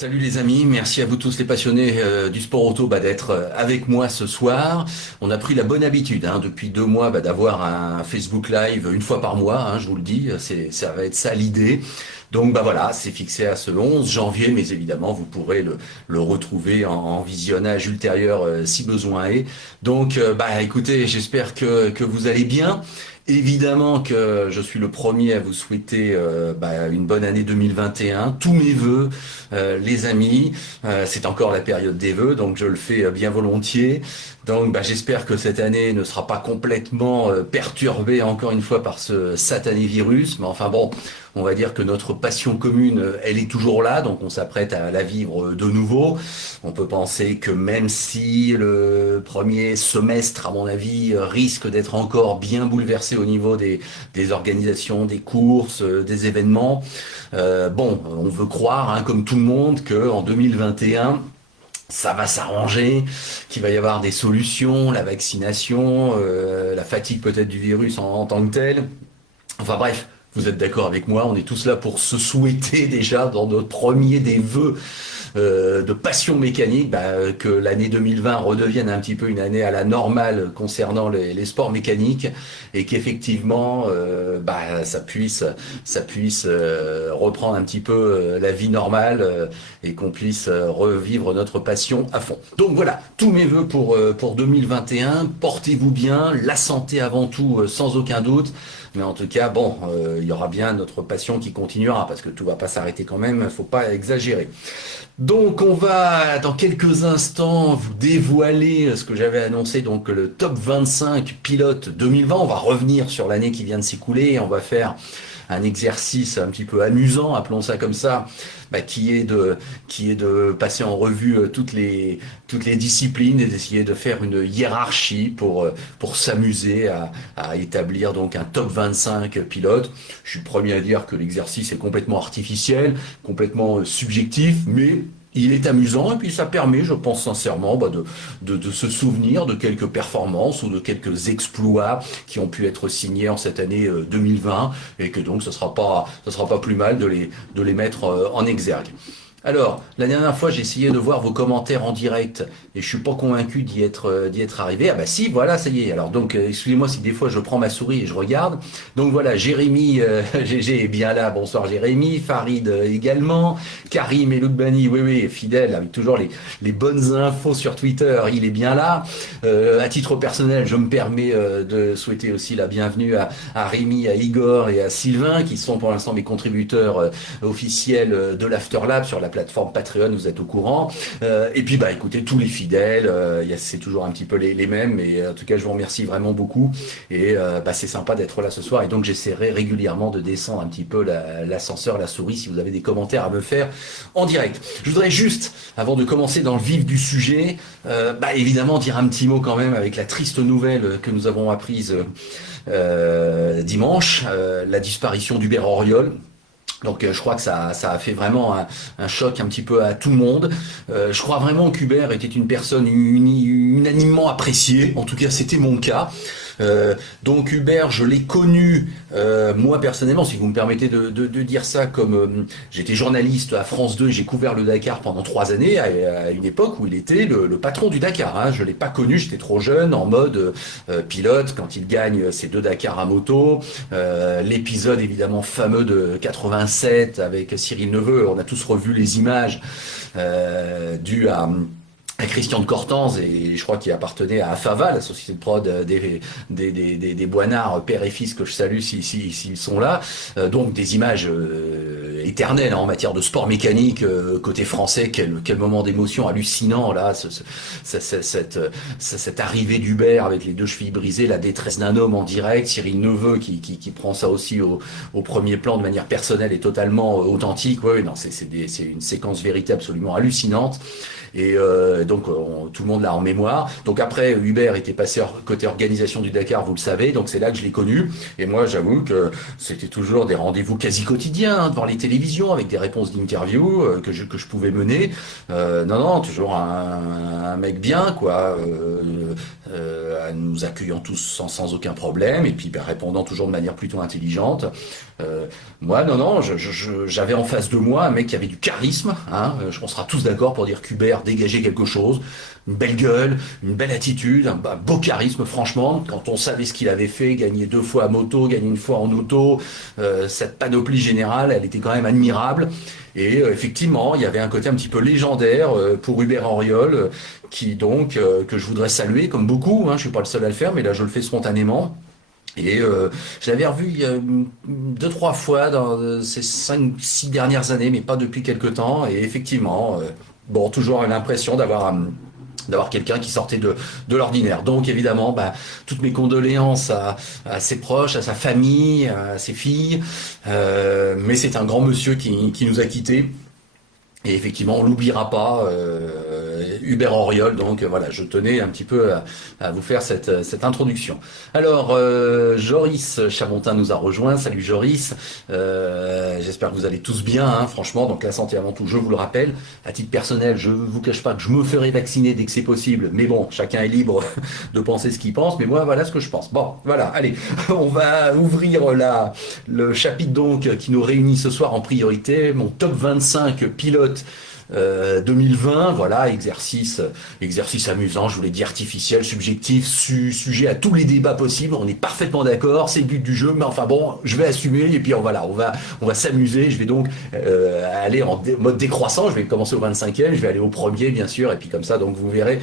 Salut les amis, merci à vous tous les passionnés du sport auto d'être avec moi ce soir. On a pris la bonne habitude depuis 2 mois d'avoir un Facebook Live une fois par mois, je vous le dis, ça va être ça l'idée. Donc voilà, c'est fixé à ce 11 janvier, mais évidemment vous pourrez le retrouver en visionnage ultérieur si besoin est. Donc écoutez, j'espère que vous allez bien. Évidemment que je suis le premier à vous souhaiter une bonne année 2021, tous mes vœux, les amis. C'est encore la période des vœux, donc je le fais bien volontiers. Donc j'espère que cette année ne sera pas complètement perturbée encore une fois par ce satané virus. Mais enfin bon, on va dire que notre passion commune, elle est toujours là, donc on s'apprête à la vivre de nouveau. On peut penser que même si le premier semestre, à mon avis, risque d'être encore bien bouleversé au niveau des organisations, des courses, des événements, on veut croire, comme tout le monde, que en 2021, ça va s'arranger, qu'il va y avoir des solutions, la vaccination, la fatigue peut-être du virus en tant que tel. Enfin bref, vous êtes d'accord avec moi, on est tous là pour se souhaiter déjà dans notre premier des vœux de passion mécanique, que l'année 2020 redevienne un petit peu une année à la normale concernant les sports mécaniques et qu'effectivement ça puisse reprendre un petit peu la vie normale et qu'on puisse revivre notre passion à fond. Donc voilà, tous mes vœux pour 2021, portez-vous bien, la santé avant tout sans aucun doute. Mais en tout cas, il y aura bien notre passion qui continuera parce que tout va pas s'arrêter quand même, faut pas exagérer. Donc on va dans quelques instants vous dévoiler ce que j'avais annoncé, donc le top 25 pilotes 2020. On va revenir sur l'année qui vient de s'écouler et on va faire un exercice un petit peu amusant, appelons ça comme ça, qui est de passer en revue toutes les disciplines et d'essayer de faire une hiérarchie pour s'amuser à établir donc un top 25 pilotes. Je suis le premier à dire que l'exercice est complètement artificiel, complètement subjectif, mais il est amusant et puis ça permet, je pense sincèrement, de se souvenir de quelques performances ou de quelques exploits qui ont pu être signés en cette année 2020 et que donc ce sera pas plus mal de les mettre en exergue. Alors, la dernière fois, j'ai essayé de voir vos commentaires en direct et je suis pas convaincu d'y être arrivé. Ah bah si, voilà, ça y est. Alors donc, excusez-moi si des fois je prends ma souris et je regarde. Donc voilà, Jérémy, GG est bien là. Bonsoir Jérémy, Farid également, Karim et Loubani, oui oui, fidèle avec toujours les bonnes infos sur Twitter. Il est bien là. À titre personnel, je me permets de souhaiter aussi la bienvenue à Rémi, à Igor et à Sylvain qui sont pour l'instant mes contributeurs officiels de l'Afterlab sur la plateforme Patreon, vous êtes au courant. Et puis écoutez, tous les fidèles, c'est toujours un petit peu les mêmes, mais en tout cas je vous remercie vraiment beaucoup. Et c'est sympa d'être là ce soir. Et donc j'essaierai régulièrement de descendre un petit peu l'ascenseur, la souris, si vous avez des commentaires à me faire en direct. Je voudrais juste, avant de commencer dans le vif du sujet, évidemment dire un petit mot quand même avec la triste nouvelle que nous avons apprise dimanche, la disparition d'Hubert Auriol. Donc je crois que ça a fait vraiment un choc un petit peu à tout le monde. Je crois vraiment qu'Hubert était une personne unanimement appréciée. En tout cas, c'était mon cas. Donc Hubert, je l'ai connu, moi personnellement, si vous me permettez de dire ça, comme j'étais journaliste à France 2 et j'ai couvert le Dakar pendant 3 années, à une époque où il était le patron du Dakar. Je l'ai pas connu, j'étais trop jeune, en mode pilote, quand il gagne ses 2 Dakar à moto. L'épisode évidemment fameux de 87 avec Cyril Neveu, on a tous revu les images dues à Christian de Cortanze, et je crois qu'il appartenait à Afava, la société de prod des Boinards, père et fils, que je salue s'ils sont là. Donc des images éternelles en matière de sport mécanique côté français. Quel moment d'émotion hallucinant là, cette arrivée d'Hubert avec les 2 chevilles brisées, la détresse d'un homme en direct, Cyril Neveu qui prend ça aussi au premier plan de manière personnelle et totalement authentique. Ouais, non, c'est une séquence vérité absolument hallucinante. Et donc tout le monde l'a en mémoire. Donc après, Hubert était passé côté organisation du Dakar, vous le savez, donc c'est là que je l'ai connu. Et moi, j'avoue que c'était toujours des rendez-vous quasi quotidiens hein, devant les télévisions avec des réponses d'interview que je pouvais mener. Non, toujours un mec bien, quoi, nous accueillant tous sans aucun problème et puis répondant toujours de manière plutôt intelligente. Moi, non, j'avais en face de moi un mec qui avait du charisme. Hein, je pense qu'on sera tous d'accord pour dire qu'Hubert dégageait quelque chose, une belle gueule, une belle attitude, un beau charisme. Franchement, quand on savait ce qu'il avait fait, gagner 2 fois à moto, gagner 1 fois en auto, cette panoplie générale, elle était quand même admirable. Et effectivement, il y avait un côté un petit peu légendaire pour Hubert Auriol, qui donc que je voudrais saluer, comme beaucoup. Hein, je suis pas le seul à le faire, mais là je le fais spontanément. Et je l'avais revu 2, 3 fois dans ces 5, 6 dernières années, mais pas depuis quelque temps. Et effectivement, bon, toujours l'impression d'avoir quelqu'un qui sortait de l'ordinaire. Donc évidemment, toutes mes condoléances à ses proches, à sa famille, à ses filles. Mais c'est un grand monsieur qui nous a quittés. Et effectivement, on l'oubliera pas, Hubert Auriol. Donc voilà, je tenais un petit peu à vous faire cette introduction. Alors, Joris Chamontin nous a rejoint. Salut Joris. J'espère que vous allez tous bien, hein, franchement. Donc la santé avant tout, je vous le rappelle. À titre personnel, je vous cache pas que je me ferai vacciner dès que c'est possible. Mais bon, chacun est libre de penser ce qu'il pense. Mais moi, voilà ce que je pense. Bon, voilà, allez, on va ouvrir le chapitre donc qui nous réunit ce soir en priorité. Mon top 25 pilotes 2020, voilà, exercice amusant, je vous l'ai dit, artificiel, subjectif, sujet à tous les débats possibles, on est parfaitement d'accord, c'est le but du jeu, mais enfin bon, je vais assumer, et puis voilà, on va s'amuser, je vais donc aller en mode décroissant, je vais commencer au 25e, je vais aller au premier, bien sûr, et puis comme ça, donc vous verrez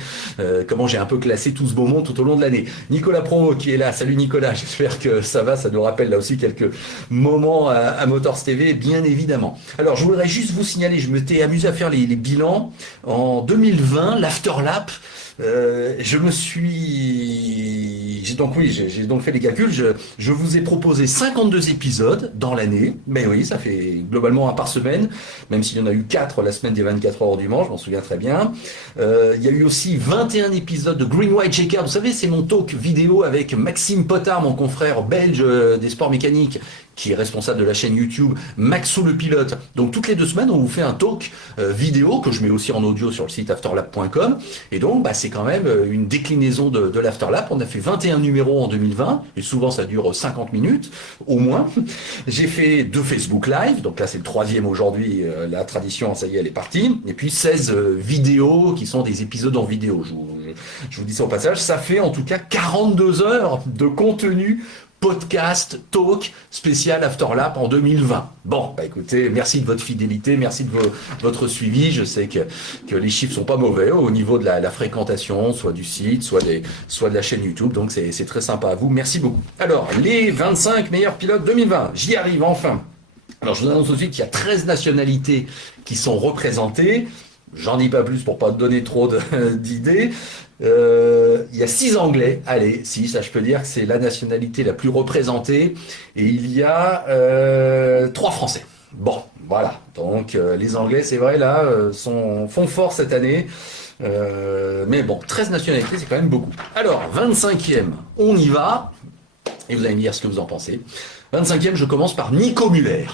comment j'ai un peu classé tout ce beau monde tout au long de l'année. Nicolas Promo qui est là, salut Nicolas, j'espère que ça va, ça nous rappelle là aussi quelques moments à Motors TV, bien évidemment. Alors, je voudrais juste vous signaler, je m'étais amusé à faire les bilans. En 2020, l'Afterlap, je me suis... J'ai donc fait les calculs, je vous ai proposé 52 épisodes dans l'année, mais oui, ça fait globalement un par semaine, même s'il y en a eu 4 la semaine des 24 heures du Mans, je m'en souviens très bien. Il y a eu aussi 21 épisodes de Green White Checker, vous savez, c'est mon talk vidéo avec Maxime Potard, mon confrère belge des sports mécaniques, qui est responsable de la chaîne YouTube Maxou le pilote. Donc toutes les 2 semaines, on vous fait un talk vidéo que je mets aussi en audio sur le site afterlap.com. Et donc, c'est quand même une déclinaison de l'Afterlap. On a fait 21 numéros en 2020 et souvent ça dure 50 minutes au moins. J'ai fait 2 Facebook Live, donc là c'est le 3e aujourd'hui. La tradition, ça y est, elle est partie. Et puis 16 vidéos qui sont des épisodes en vidéo. Je vous dis ça au passage. Ça fait en tout cas 42 heures de contenu podcast, talk, spécial Afterlap en 2020. Bon, écoutez, merci de votre fidélité, merci de votre suivi. Je sais que les chiffres sont pas mauvais au niveau de la fréquentation, soit du site, soit de la chaîne YouTube. Donc c'est très sympa à vous. Merci beaucoup. Alors, les 25 meilleurs pilotes 2020. J'y arrive enfin. Alors, je vous annonce tout de suite qu'il y a 13 nationalités qui sont représentées. J'en dis pas plus pour pas donner trop d'idées. Il y a 6 Anglais, allez, 6, ça je peux dire que c'est la nationalité la plus représentée, et il y a 3 Français. Bon, voilà, donc les Anglais, c'est vrai, là, font fort cette année, mais bon, 13 nationalités, c'est quand même beaucoup. Alors, 25e, on y va, et vous allez me dire ce que vous en pensez. 25e, je commence par Nico Müller.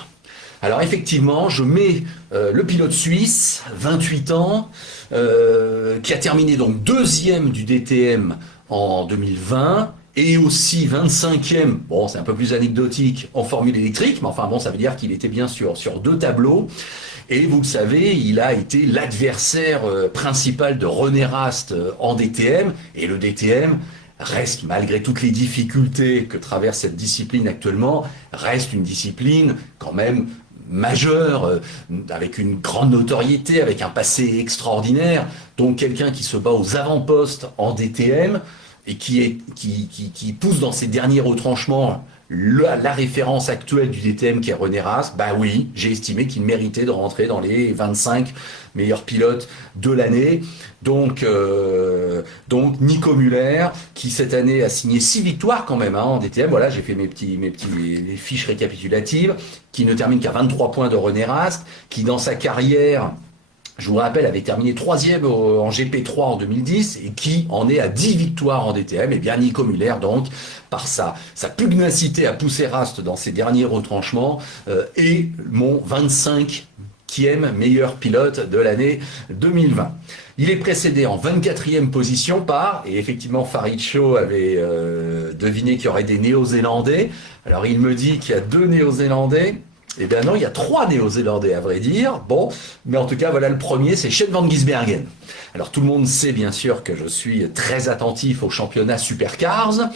Alors effectivement, je mets le pilote suisse, 28 ans, qui a terminé donc 2e du DTM en 2020 et aussi 25e, bon c'est un peu plus anecdotique, en formule électrique, mais enfin bon ça veut dire qu'il était bien sûr sur 2 tableaux. Et vous le savez, il a été l'adversaire principal de René Rast en DTM, et le DTM reste, malgré toutes les difficultés que traverse cette discipline actuellement, reste une discipline quand même majeur, avec une grande notoriété, avec un passé extraordinaire, donc quelqu'un qui se bat aux avant-postes en DTM et qui pousse dans ses derniers retranchements la référence actuelle du DTM qui est René Rast. Bah oui, j'ai estimé qu'il méritait de rentrer dans les 25 meilleurs pilotes de l'année. Donc Nico Müller, qui cette année a signé 6 victoires quand même en DTM. Voilà, j'ai fait mes fiches récapitulatives, qui ne termine qu'à 23 points de René Rast, qui dans sa carrière je vous rappelle, avait terminé troisième en GP3 en 2010 et qui en est à 10 victoires en DTM. Et bien Nico Müller, donc, par sa pugnacité à pousser Rast dans ses derniers retranchements, est mon 25e meilleur pilote de l'année 2020. Il est précédé en 24e position par, et effectivement Faricho avait deviné qu'il y aurait des Néo-Zélandais. Alors il me dit qu'il y a 2 Néo-Zélandais. Eh bien non, il y a 3 Néo-Zélandais à vrai dire. Bon, mais en tout cas, voilà le premier, c'est Shane Van Gisbergen. Alors tout le monde sait bien sûr que je suis très attentif au championnat Supercars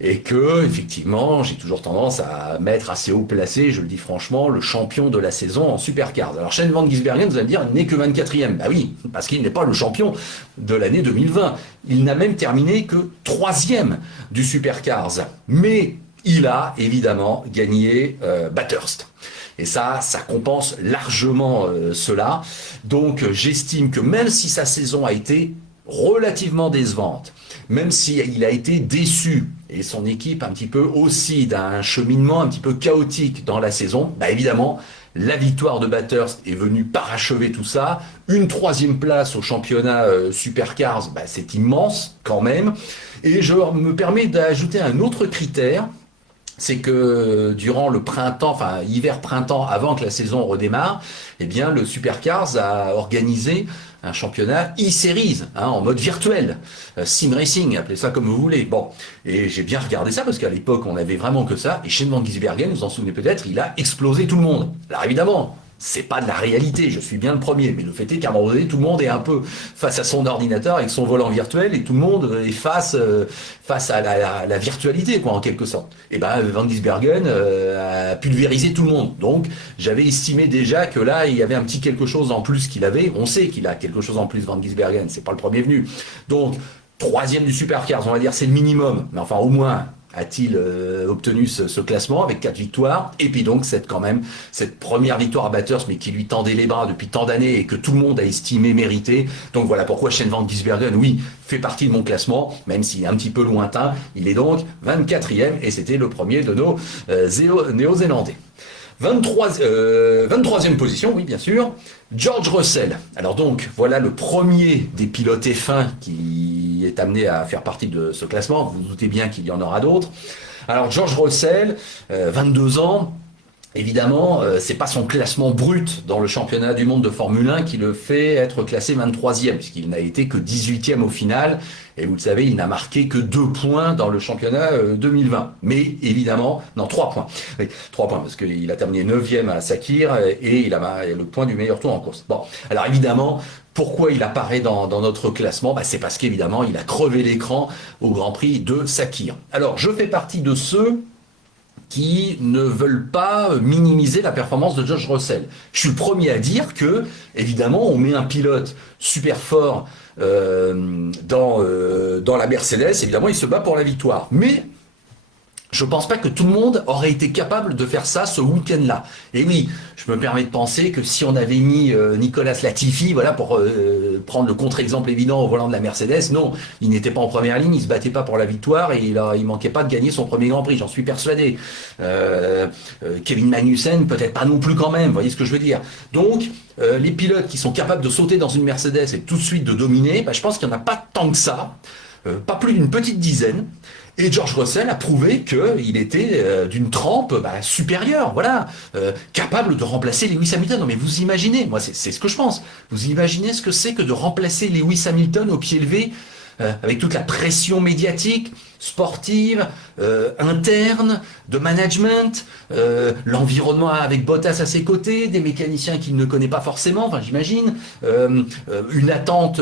et que effectivement, j'ai toujours tendance à mettre assez haut placé, je le dis franchement, le champion de la saison en Supercars. Alors Shane Van Gisbergen, vous allez me dire, il n'est que 24e. Bah oui, parce qu'il n'est pas le champion de l'année 2020. Il n'a même terminé que 3e du Supercars. Mais il a évidemment gagné Bathurst. Et ça compense largement cela. Donc j'estime que même si sa saison a été relativement décevante, même s'il a été déçu, et son équipe un petit peu aussi d'un cheminement un petit peu chaotique dans la saison, bah évidemment, la victoire de Bathurst est venue parachever tout ça. Une 3e place au championnat Supercars, bah c'est immense quand même. Et je me permets d'ajouter un autre critère, c'est que durant le printemps, enfin hiver-printemps, avant que la saison redémarre, eh bien le Supercars a organisé un championnat e-series, en mode virtuel, sim racing, appelez ça comme vous voulez. Bon, et j'ai bien regardé ça parce qu'à l'époque on avait vraiment que ça. Et Shane Van Gisbergen, vous en souvenez peut-être, il a explosé tout le monde. Alors évidemment, c'est pas de la réalité, je suis bien le premier, mais le fait est qu'à un moment donné, tout le monde est un peu face à son ordinateur avec son volant virtuel et tout le monde est face à la virtualité, quoi, en quelque sorte. Et ben, Van Gisbergen a pulvérisé tout le monde. Donc, j'avais estimé déjà que là, il y avait un petit quelque chose en plus qu'il avait. On sait qu'il a quelque chose en plus, Van Gisbergen, c'est pas le premier venu. Donc, 3e du Supercars, on va dire, c'est le minimum, mais enfin, au moins a-t-il obtenu ce classement avec 4 victoires, et puis donc cette première victoire à Bathurst, mais qui lui tendait les bras depuis tant d'années et que tout le monde a estimé méritée. Donc voilà pourquoi Shane Van Gisbergen, oui, fait partie de mon classement, même s'il est un petit peu lointain. Il est donc 24e et c'était le premier de nos Néo-Zélandais. 23e position, oui bien sûr, George Russell. Alors donc, voilà le premier des pilotes F1 qui est amené à faire partie de ce classement. Vous vous doutez bien qu'il y en aura d'autres. Alors George Russell, 22 ans, évidemment, c'est pas son classement brut dans le championnat du monde de Formule 1 qui le fait être classé 23e, puisqu'il n'a été que 18e au final. Et vous le savez, il n'a marqué que 2 points dans le championnat 2020. Mais évidemment, non, 3 points. Oui, 3 points, parce qu'il a terminé 9e à Sakir et il a le point du meilleur tour en course. Bon, alors évidemment, pourquoi il apparaît dans notre classement? Bah, c'est parce qu'évidemment, il a crevé l'écran au Grand Prix de Sakir. Alors, je fais partie de ceux qui ne veulent pas minimiser la performance de George Russell. Je suis le premier à dire que, évidemment, on met un pilote super fort dans la Mercedes, évidemment, il se bat pour la victoire. Mais je pense pas que tout le monde aurait été capable de faire ça ce week-end-là. Et oui, je me permets de penser que si on avait mis Nicolas Latifi, voilà, pour prendre le contre-exemple évident au volant de la Mercedes, non, il n'était pas en première ligne, il se battait pas pour la victoire et il manquait pas de gagner son premier Grand Prix, j'en suis persuadé. Kevin Magnussen, peut-être pas non plus quand même, vous voyez ce que je veux dire. Donc, les pilotes qui sont capables de sauter dans une Mercedes et tout de suite de dominer, bah, je pense qu'il n'y en a pas tant que ça, pas plus d'une petite dizaine. Et George Russell a prouvé qu'il était d'une trempe supérieure, voilà, capable de remplacer Lewis Hamilton. Non mais vous imaginez, moi c'est ce que je pense, vous imaginez ce que c'est que de remplacer Lewis Hamilton au pied levé avec toute la pression médiatique, sportive, interne, de management, l'environnement avec Bottas à ses côtés, des mécaniciens qu'il ne connaît pas forcément, enfin j'imagine, une attente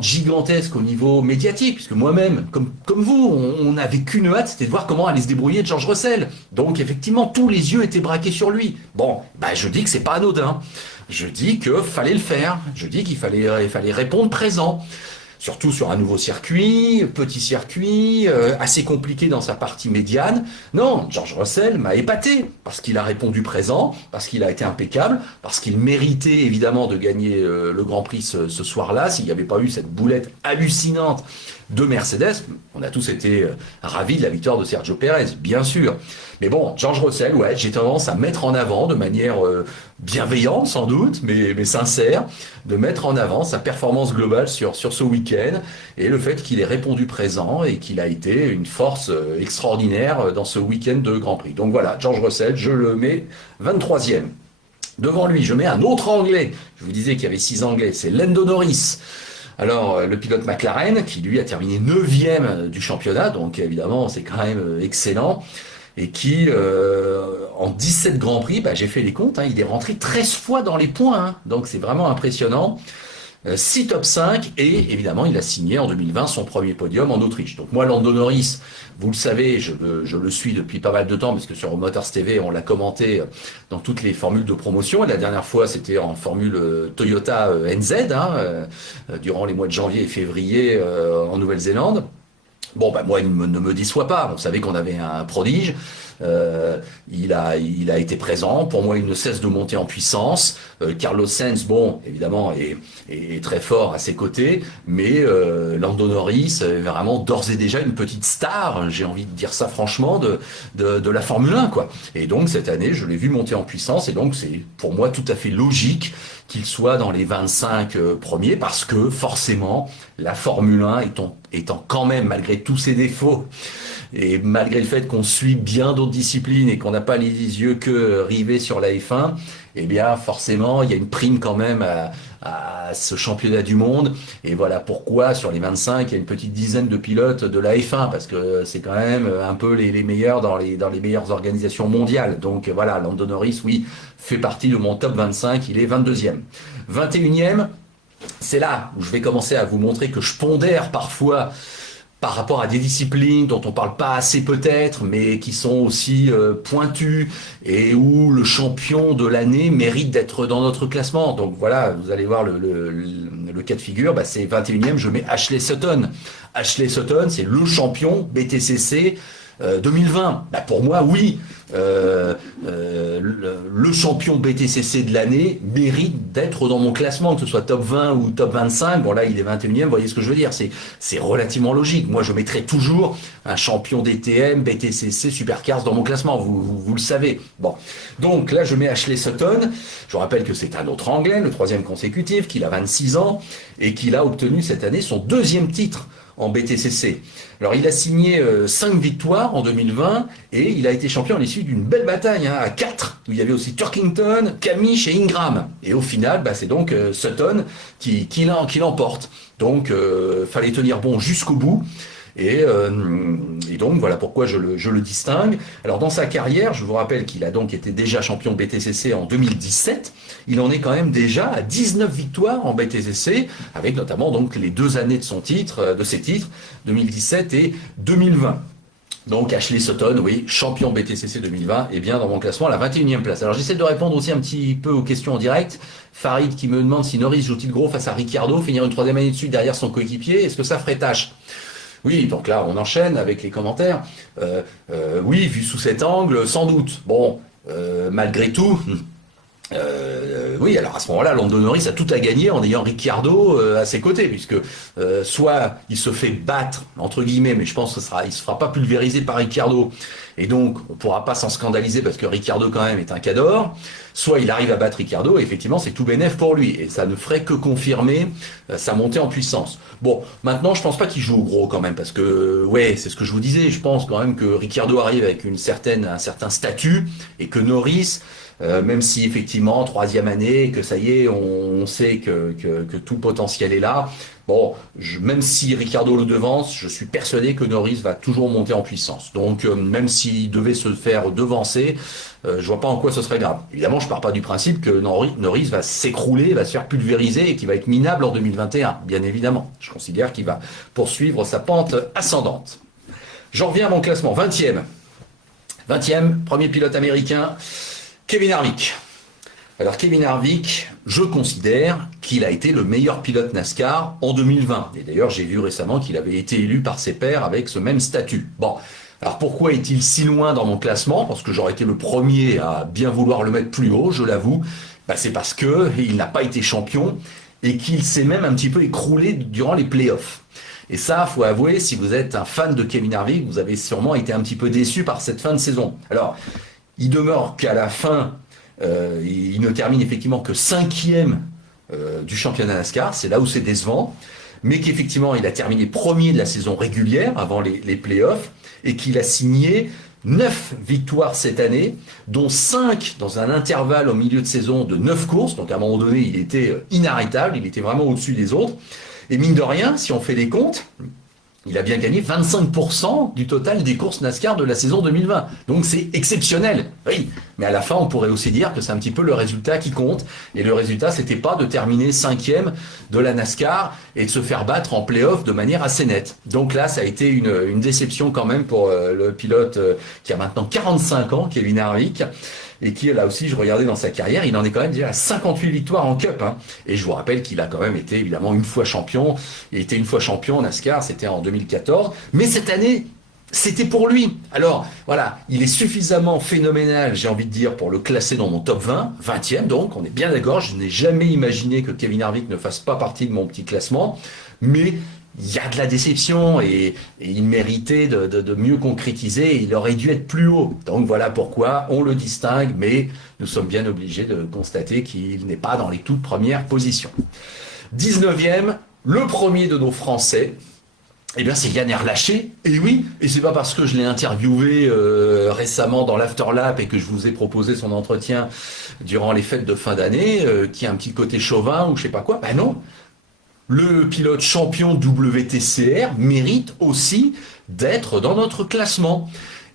gigantesque au niveau médiatique, puisque moi-même, comme vous, on n'avait qu'une hâte, c'était de voir comment allait se débrouiller George Russell. Donc effectivement, tous les yeux étaient braqués sur lui. Bon, je dis que c'est pas anodin. Je dis qu'il fallait le faire. Je dis qu'il fallait répondre présent. Surtout sur un nouveau circuit, petit circuit, assez compliqué dans sa partie médiane. Non, George Russell m'a épaté, parce qu'il a répondu présent, parce qu'il a été impeccable, parce qu'il méritait évidemment de gagner le Grand Prix ce soir-là. S'il n'y avait pas eu cette boulette hallucinante de Mercedes, on a tous été ravis de la victoire de Sergio Pérez, bien sûr. Mais bon, George Russell, ouais, j'ai tendance à mettre en avant de manière bienveillante sans doute, mais sincère, de mettre en avant sa performance globale sur ce week-end et le fait qu'il ait répondu présent et qu'il a été une force extraordinaire dans ce week-end de Grand Prix. Donc voilà, George Russell, je le mets 23e. Devant lui, je mets un autre Anglais. Je vous disais qu'il y avait 6 Anglais, c'est Lando Norris. Alors, le pilote McLaren, qui lui a terminé 9e du championnat, donc évidemment, c'est quand même excellent, et qui, en 17 Grands Prix, bah, j'ai fait les comptes, hein, il est rentré 13 fois dans les points, hein, donc c'est vraiment impressionnant. 6 top 5, et évidemment, il a signé en 2020 son premier podium en Autriche. Donc moi, Lando Norris, vous le savez, je le suis depuis pas mal de temps, parce que sur Motors TV, on l'a commenté dans toutes les formules de promotion. Et la dernière fois, c'était en formule Toyota NZ, hein, durant les mois de janvier et février en Nouvelle-Zélande. Bon, bah moi, ne me déçoit pas. On savait qu'on avait un prodige. Il a été présent. Pour moi, il ne cesse de monter en puissance. Carlos Sainz, bon, évidemment, est très fort à ses côtés, mais Lando Norris est vraiment d'ores et déjà une petite star. J'ai envie de dire ça franchement de la Formule 1, quoi. Et donc cette année, je l'ai vu monter en puissance, et donc c'est pour moi tout à fait logique qu'il soit dans les 25 premiers, parce que forcément, la Formule 1 étant quand même, malgré tous ses défauts, et malgré le fait qu'on suit bien d'autres disciplines et qu'on n'a pas les yeux que rivés sur la F1, eh bien forcément, il y a une prime quand même à ce championnat du monde. Et voilà pourquoi, sur les 25, il y a une petite dizaine de pilotes de la F1, parce que c'est quand même un peu les meilleurs dans les meilleures organisations mondiales. Donc voilà, Lando Norris, oui, fait partie de mon top 25, il est 22e. 21e, c'est là où je vais commencer à vous montrer que je pondère parfois par rapport à des disciplines dont on parle pas assez peut-être, mais qui sont aussi pointues, et où le champion de l'année mérite d'être dans notre classement. Donc voilà, vous allez voir le cas de figure, bah c'est 21e, je mets Ashley Sutton. Ashley Sutton, c'est le champion BTCC 2020. Bah pour moi, oui, le champion BTCC de l'année mérite d'être dans mon classement, que ce soit top 20 ou top 25. Bon là, il est 21e, vous voyez ce que je veux dire, c'est relativement logique. Moi, je mettrai toujours un champion DTM, BTCC, Supercars dans mon classement, vous le savez. Bon, donc là, je mets Ashley Sutton. Je rappelle que c'est un autre Anglais, le 3e consécutif, qu'il a 26 ans, et qu'il a obtenu cette année son 2e titre en BTCC. Alors il a signé 5 victoires en 2020, et il a été champion à l'issue d'une belle bataille, hein, à 4, où il y avait aussi Turkington, Camich et Ingram. Et au final, bah, c'est donc Sutton qui l'emporte. Donc fallait tenir bon jusqu'au bout. Et donc voilà pourquoi je le distingue. Alors dans sa carrière, je vous rappelle qu'il a donc été déjà champion BTCC en 2017. Il en est quand même déjà à 19 victoires en BTCC, avec notamment donc les 2 années de ses titres, 2017 et 2020. Donc Ashley Sutton, oui, champion BTCC 2020, et bien dans mon classement à la 21e place. Alors j'essaie de répondre aussi un petit peu aux questions en direct. Farid qui me demande si Norris joue-t-il gros face à Ricciardo, finir une 3e année de suite derrière son coéquipier, est-ce que ça ferait tâche? Oui, donc là, on enchaîne avec les commentaires. Oui, vu sous cet angle, sans doute. Bon, malgré tout, oui, alors à ce moment-là, Lando Norris a tout à gagner en ayant Ricciardo à ses côtés, puisque soit il se fait battre, entre guillemets, mais je pense que il se fera pas pulvériser par Ricciardo, et donc on pourra pas s'en scandaliser parce que Ricciardo quand même est un cador, soit il arrive à battre Ricciardo, et effectivement c'est tout bénef pour lui, et ça ne ferait que confirmer sa montée en puissance. Bon, maintenant je pense pas qu'il joue au gros quand même, parce que, ouais, c'est ce que je vous disais, je pense quand même que Ricciardo arrive avec un certain statut, et que Norris, même si effectivement 3e année, que ça y est, on sait que tout potentiel est là. Bon, même si Ricciardo le devance, je suis persuadé que Norris va toujours monter en puissance. Donc même s'il devait se faire devancer, je vois pas en quoi ce serait grave. Évidemment, je pars pas du principe que Norris va s'écrouler, va se faire pulvériser et qu'il va être minable en 2021. Bien évidemment, je considère qu'il va poursuivre sa pente ascendante. J'en reviens à mon classement, 20e. 20e, premier pilote américain, Kevin Harvick. Alors Kevin Harvick, je considère qu'il a été le meilleur pilote NASCAR en 2020. Et d'ailleurs, j'ai vu récemment qu'il avait été élu par ses pairs avec ce même statut. Bon, alors pourquoi est-il si loin dans mon classement? Parce que j'aurais été le premier à bien vouloir le mettre plus haut, je l'avoue. Bah, c'est parce qu'il n'a pas été champion et qu'il s'est même un petit peu écroulé durant les playoffs. Et ça, faut avouer, si vous êtes un fan de Kevin Harvick, vous avez sûrement été un petit peu déçu par cette fin de saison. Alors, il demeure qu'à la fin Il ne termine effectivement que cinquième du championnat NASCAR, c'est là où c'est décevant, mais qu'effectivement il a terminé premier de la saison régulière avant les playoffs et qu'il a signé 9 victoires cette année, dont 5 dans un intervalle au milieu de saison de 9 courses, donc à un moment donné il était inarrêtable, il était vraiment au-dessus des autres, et mine de rien, si on fait les comptes, il a bien gagné 25% du total des courses NASCAR de la saison 2020. Donc c'est exceptionnel. Oui, mais à la fin, on pourrait aussi dire que c'est un petit peu le résultat qui compte. Et le résultat, c'était pas de terminer cinquième de la NASCAR et de se faire battre en play-off de manière assez nette. Donc là, ça a été une déception quand même pour le pilote qui a maintenant 45 ans, Kevin Harvick. Et qui, là aussi, je regardais dans sa carrière, il en est quand même déjà à 58 victoires en Cup. Hein. Et je vous rappelle qu'il a quand même été, évidemment, une fois champion. Il était une fois champion en NASCAR, c'était en 2014. Mais cette année, c'était pour lui. Alors, voilà, il est suffisamment phénoménal, j'ai envie de dire, pour le classer dans mon top 20, 20e donc, on est bien d'accord. Je n'ai jamais imaginé que Kevin Harvick ne fasse pas partie de mon petit classement. Mais il y a de la déception et il méritait de mieux concrétiser. Il aurait dû être plus haut. Donc voilà pourquoi on le distingue, mais nous sommes bien obligés de constater qu'il n'est pas dans les toutes premières positions. 19e, le premier de nos Français, eh bien c'est Yann Erlaché. Et oui, et c'est pas parce que je l'ai interviewé récemment dans l'Afterlap et que je vous ai proposé son entretien durant les fêtes de fin d'année, qui a un petit côté chauvin ou je sais pas quoi. Ben non. Le pilote champion WTCR mérite aussi d'être dans notre classement.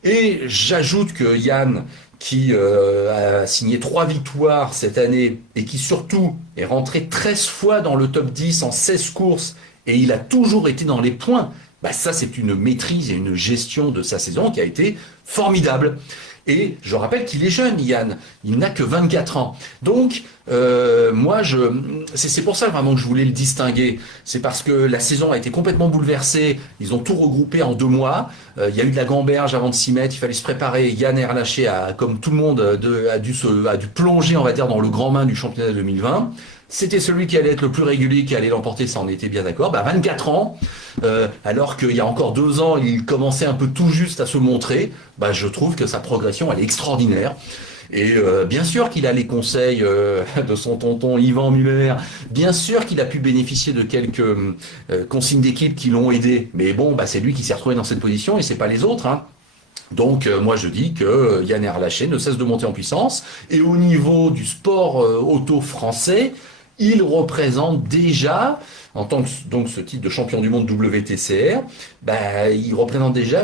Et j'ajoute que Yann, qui a signé 3 victoires cette année et qui surtout est rentré 13 fois dans le top 10 en 16 courses et il a toujours été dans les points, bah ça c'est une maîtrise et une gestion de sa saison qui a été formidable. Et je rappelle qu'il est jeune, Yann. Il n'a que 24 ans. Donc, moi, c'est pour ça vraiment que je voulais le distinguer. C'est parce que la saison a été complètement bouleversée. Ils ont tout regroupé en 2 mois. Il y a eu de la gamberge avant de s'y mettre. Il fallait se préparer. Yann Erlaché, comme tout le monde, a dû plonger, on va dire, dans le grand bain du championnat 2020. C'était celui qui allait être le plus régulier, qui allait l'emporter, ça on était bien d'accord. 24 ans, alors qu'il y a encore 2 ans, il commençait un peu tout juste à se montrer, je trouve que sa progression, elle est extraordinaire. Et bien sûr qu'il a les conseils de son tonton Yvan Muller, bien sûr qu'il a pu bénéficier de quelques consignes d'équipe qui l'ont aidé, mais bon, c'est lui qui s'est retrouvé dans cette position et c'est pas les autres, hein. Donc moi je dis que Yann Erlaché ne cesse de monter en puissance et au niveau du sport auto français, il représente déjà, en tant que donc ce titre de champion du monde WTCR, il représente déjà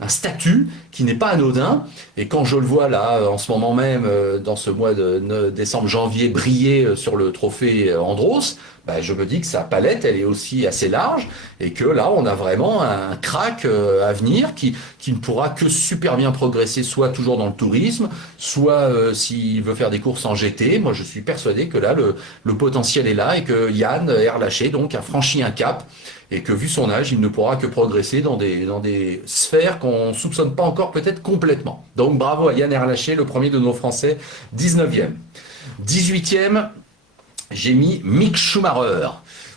un statut qui n'est pas anodin. Et quand je le vois là, en ce moment même, dans ce mois de décembre-janvier, briller sur le trophée Andros, je me dis que sa palette, elle est aussi assez large et que là, on a vraiment un crack à venir qui ne pourra que super bien progresser, soit toujours dans le tourisme, soit s'il veut faire des courses en GT. Moi, je suis persuadé que là, le potentiel est là et que Yann Erlaché, donc, a franchi un cap et que, vu son âge, il ne pourra que progresser dans des sphères qu'on ne soupçonne pas encore peut-être complètement. Donc, bravo à Yann Erlaché, le premier de nos Français, 19e. 18e, j'ai mis Mick Schumacher.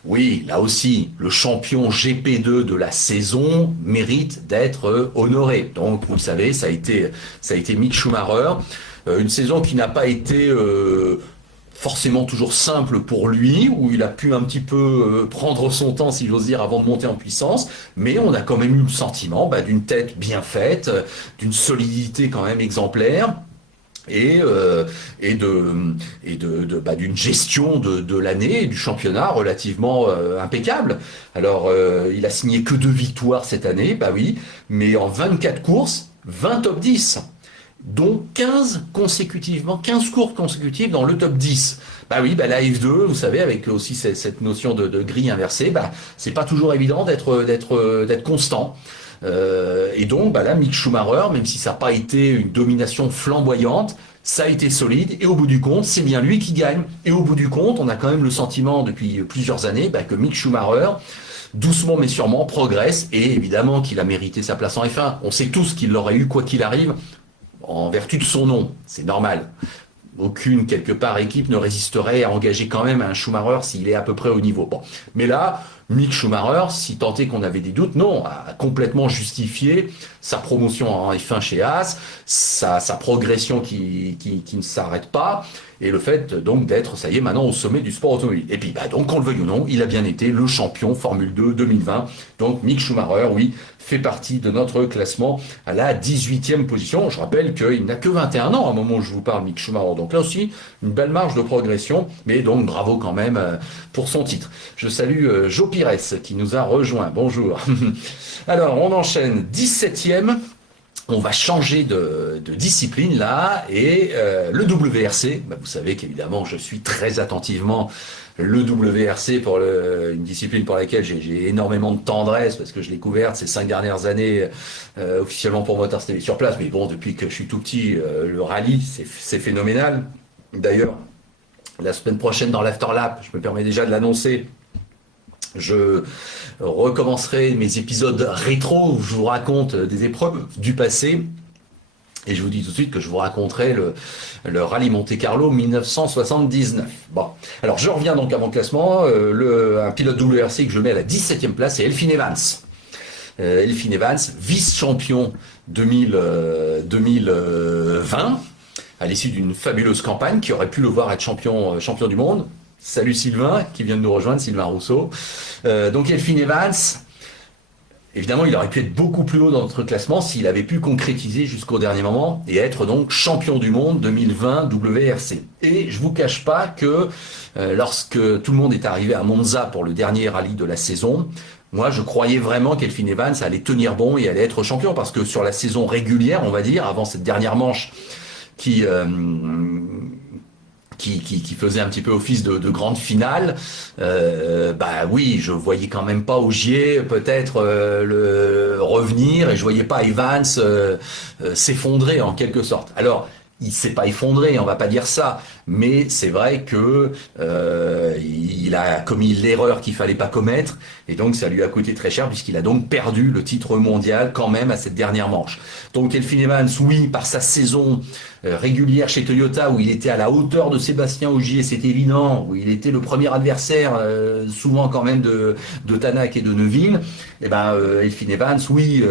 Oui, là aussi, le champion GP2 de la saison mérite d'être honoré. Donc, vous le savez, ça a été Mick Schumacher. Une saison qui n'a pas été forcément toujours simple pour lui, où il a pu un petit peu prendre son temps, si j'ose dire, avant de monter en puissance. Mais on a quand même eu le sentiment d'une tête bien faite, d'une solidité quand même exemplaire. Et d'une gestion de l'année et du championnat relativement impeccable. Alors, il a signé que 2 victoires cette année, oui, mais en 24 courses, 20 top 10, dont 15 courses consécutives dans le top 10. Oui, la F2, vous savez, avec aussi cette notion de grille inversée, c'est pas toujours évident d'être constant. Et donc là, Mick Schumacher, même si ça n'a pas été une domination flamboyante, ça a été solide et au bout du compte, c'est bien lui qui gagne. Et au bout du compte, on a quand même le sentiment depuis plusieurs années que Mick Schumacher, doucement mais sûrement, progresse et évidemment qu'il a mérité sa place en F1. On sait tous qu'il l'aurait eu quoi qu'il arrive en vertu de son nom, c'est normal. Aucune, quelque part, équipe ne résisterait à engager quand même un Schumacher s'il est à peu près au niveau. Bon. Mais là, Mick Schumacher, si tant est qu'on avait des doutes, non, a complètement justifié sa promotion en F1 chez Haas, sa progression qui ne s'arrête pas, et le fait donc d'être, ça y est, maintenant au sommet du sport automobile. Et puis, donc, qu'on le veuille ou non, il a bien été le champion Formule 2 2020. Donc, Mick Schumacher, oui, fait partie de notre classement à la 18e position. Je rappelle qu'il n'a que 21 ans à un moment où je vous parle, Mick Schumacher. Donc là aussi, une belle marge de progression, mais donc bravo quand même pour son titre. Je salue Joe Pires qui nous a rejoint. Bonjour. Alors, on enchaîne 17e. On va changer de discipline là et le WRC, vous savez qu'évidemment je suis très attentivement le WRC pour une discipline pour laquelle j'ai énormément de tendresse parce que je l'ai couverte ces 5 dernières années officiellement pour Moteurs TV sur place, mais bon depuis que je suis tout petit le rallye c'est phénoménal. D'ailleurs la semaine prochaine dans l'Afterlap, je me permets déjà de l'annoncer, je recommencerai mes épisodes rétro où je vous raconte des épreuves du passé. Et je vous dis tout de suite que je vous raconterai le rallye Monte-Carlo 1979. Bon, alors je reviens donc à mon classement. Un pilote WRC que je mets à la 17e place, c'est Elfyn Evans. Elfyn Evans, vice-champion 2020, à l'issue d'une fabuleuse campagne qui aurait pu le voir être champion du monde. Salut Sylvain, qui vient de nous rejoindre, Sylvain Rousseau. Donc Elfyn Evans, évidemment, il aurait pu être beaucoup plus haut dans notre classement s'il avait pu concrétiser jusqu'au dernier moment et être donc champion du monde 2020 WRC. Et je vous cache pas que lorsque tout le monde est arrivé à Monza pour le dernier rallye de la saison, moi je croyais vraiment qu'Elfyn Evans allait tenir bon et allait être champion parce que sur la saison régulière, on va dire, avant cette dernière manche qui faisait un petit peu office de grande finale, oui, je voyais quand même pas Ogier peut-être le revenir et je voyais pas Evans s'effondrer en quelque sorte. Alors, il s'est pas effondré, on va pas dire ça, mais c'est vrai que il a commis l'erreur qu'il fallait pas commettre et donc ça lui a coûté très cher puisqu'il a donc perdu le titre mondial quand même à cette dernière manche. Donc Elfyn Evans, oui, par sa saison régulière chez Toyota où il était à la hauteur de Sébastien Ogier, c'est évident, où il était le premier adversaire souvent quand même de Tanak et de Neuville, Elfyn Evans, oui,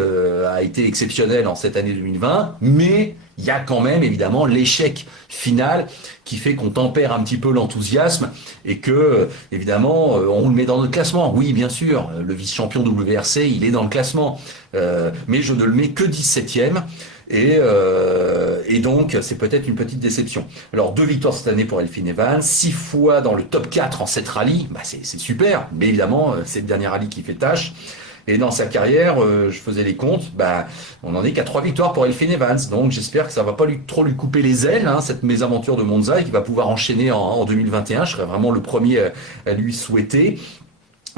a été exceptionnel en cette année 2020, mais il y a quand même évidemment l'échec final qui fait qu'on tempère un petit peu l'enthousiasme et que évidemment on le met dans notre classement. Oui, bien sûr, le vice-champion WRC, il est dans le classement, mais je ne le mets que 17e. Et donc, c'est peut-être une petite déception. Alors, 2 victoires cette année pour Elfyn Evans, 6 fois dans le top 4 en 7 rallyes, c'est super, mais évidemment, c'est le dernier rallye qui fait tâche. Et dans sa carrière, je faisais les comptes, on n'en est qu'à 3 victoires pour Elfyn Evans. Donc j'espère que ça va pas trop lui couper les ailes, cette mésaventure de Monza, et qu'il va pouvoir enchaîner en 2021. Je serais vraiment le premier à lui souhaiter.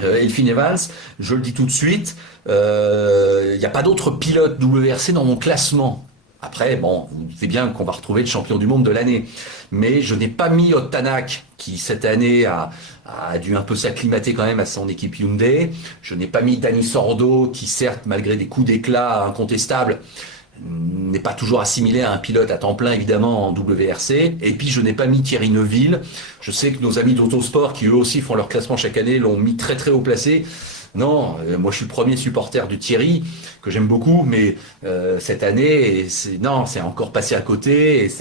Elfyn Evans, je le dis tout de suite, il n'y a pas d'autres pilotes WRC dans mon classement. Après, vous savez bien qu'on va retrouver le champion du monde de l'année. Mais je n'ai pas mis Ott Tanak, qui cette année a dû un peu s'acclimater quand même à son équipe Hyundai. Je n'ai pas mis Dani Sordo, qui certes, malgré des coups d'éclat incontestables, n'est pas toujours assimilé à un pilote à temps plein, évidemment, en WRC. Et puis, je n'ai pas mis Thierry Neuville. Je sais que nos amis d'Autosport, qui eux aussi font leur classement chaque année, l'ont mis très très haut placé. Non, moi je suis le premier supporter de Thierry, que j'aime beaucoup, mais cette année, c'est encore passé à côté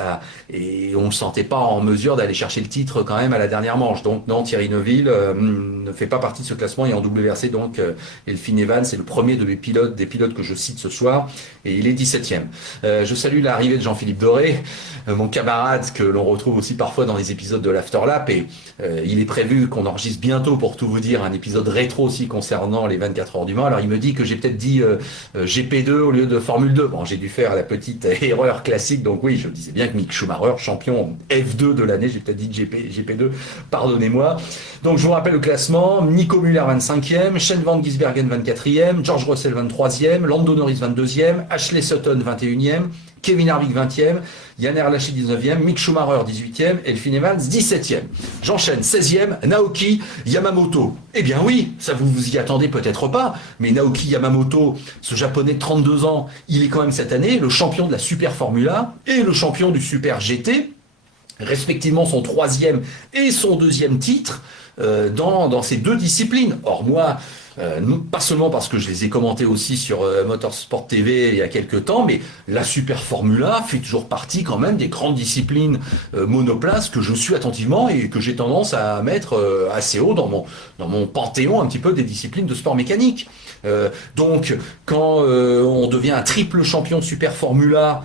et on ne le sentait pas en mesure d'aller chercher le titre quand même à la dernière manche. Donc non, Thierry Neuville ne fait pas partie de ce classement et en WRC, donc Elfyn Evans, c'est le premier des pilotes que je cite ce soir, et il est 17e. Je salue l'arrivée de Jean-Philippe Doré, mon camarade que l'on retrouve aussi parfois dans les épisodes de l'Afterlap, et il est prévu qu'on enregistre bientôt, pour tout vous dire, un épisode rétro aussi concernant les 24 heures du Mans. Alors il me dit que j'ai peut-être dit GP2 au lieu de Formule 2. Bon, j'ai dû faire la petite erreur classique, donc oui, je disais bien que Mick Schumacher, champion F2 de l'année, j'ai peut-être dit GP2, pardonnez-moi. Donc je vous rappelle le classement: Nico Müller 25e, Shane Van Gisbergen 24e, George Russell 23e, Lando Norris 22e, Ashley Sutton 21e, Kevin Harvick 20e, Yann Erlachi 19e, Mick Schumacher 18e, Elfyn Evans 17e. J'enchaîne 16e, Naoki Yamamoto. Eh bien oui, ça vous y attendez peut-être pas, mais Naoki Yamamoto, ce japonais de 32 ans, il est quand même cette année le champion de la Super Formula et le champion du Super GT, respectivement son 3e et son 2e titre. dans ces deux disciplines. Or moi, pas seulement parce que je les ai commentés aussi sur Motorsport TV il y a quelques temps, mais la Super Formula fait toujours partie quand même des grandes disciplines monoplace que je suis attentivement et que j'ai tendance à mettre assez haut dans mon panthéon un petit peu des disciplines de sport mécanique. Donc quand on devient un triple champion Super Formula,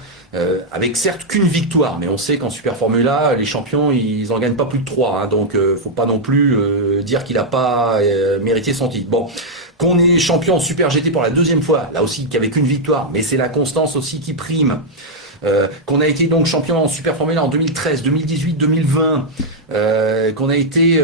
avec certes qu'une victoire, mais on sait qu'en Super Formula, les champions, ils en gagnent pas plus de trois, hein, donc faut pas non plus dire qu'il a pas mérité son titre. Bon, qu'on est champion en Super GT pour la deuxième fois, là aussi qu'avec une victoire, mais c'est la constance aussi qui prime. Qu'on a été donc champion en Super Formula en 2013, 2018, 2020, qu'on a été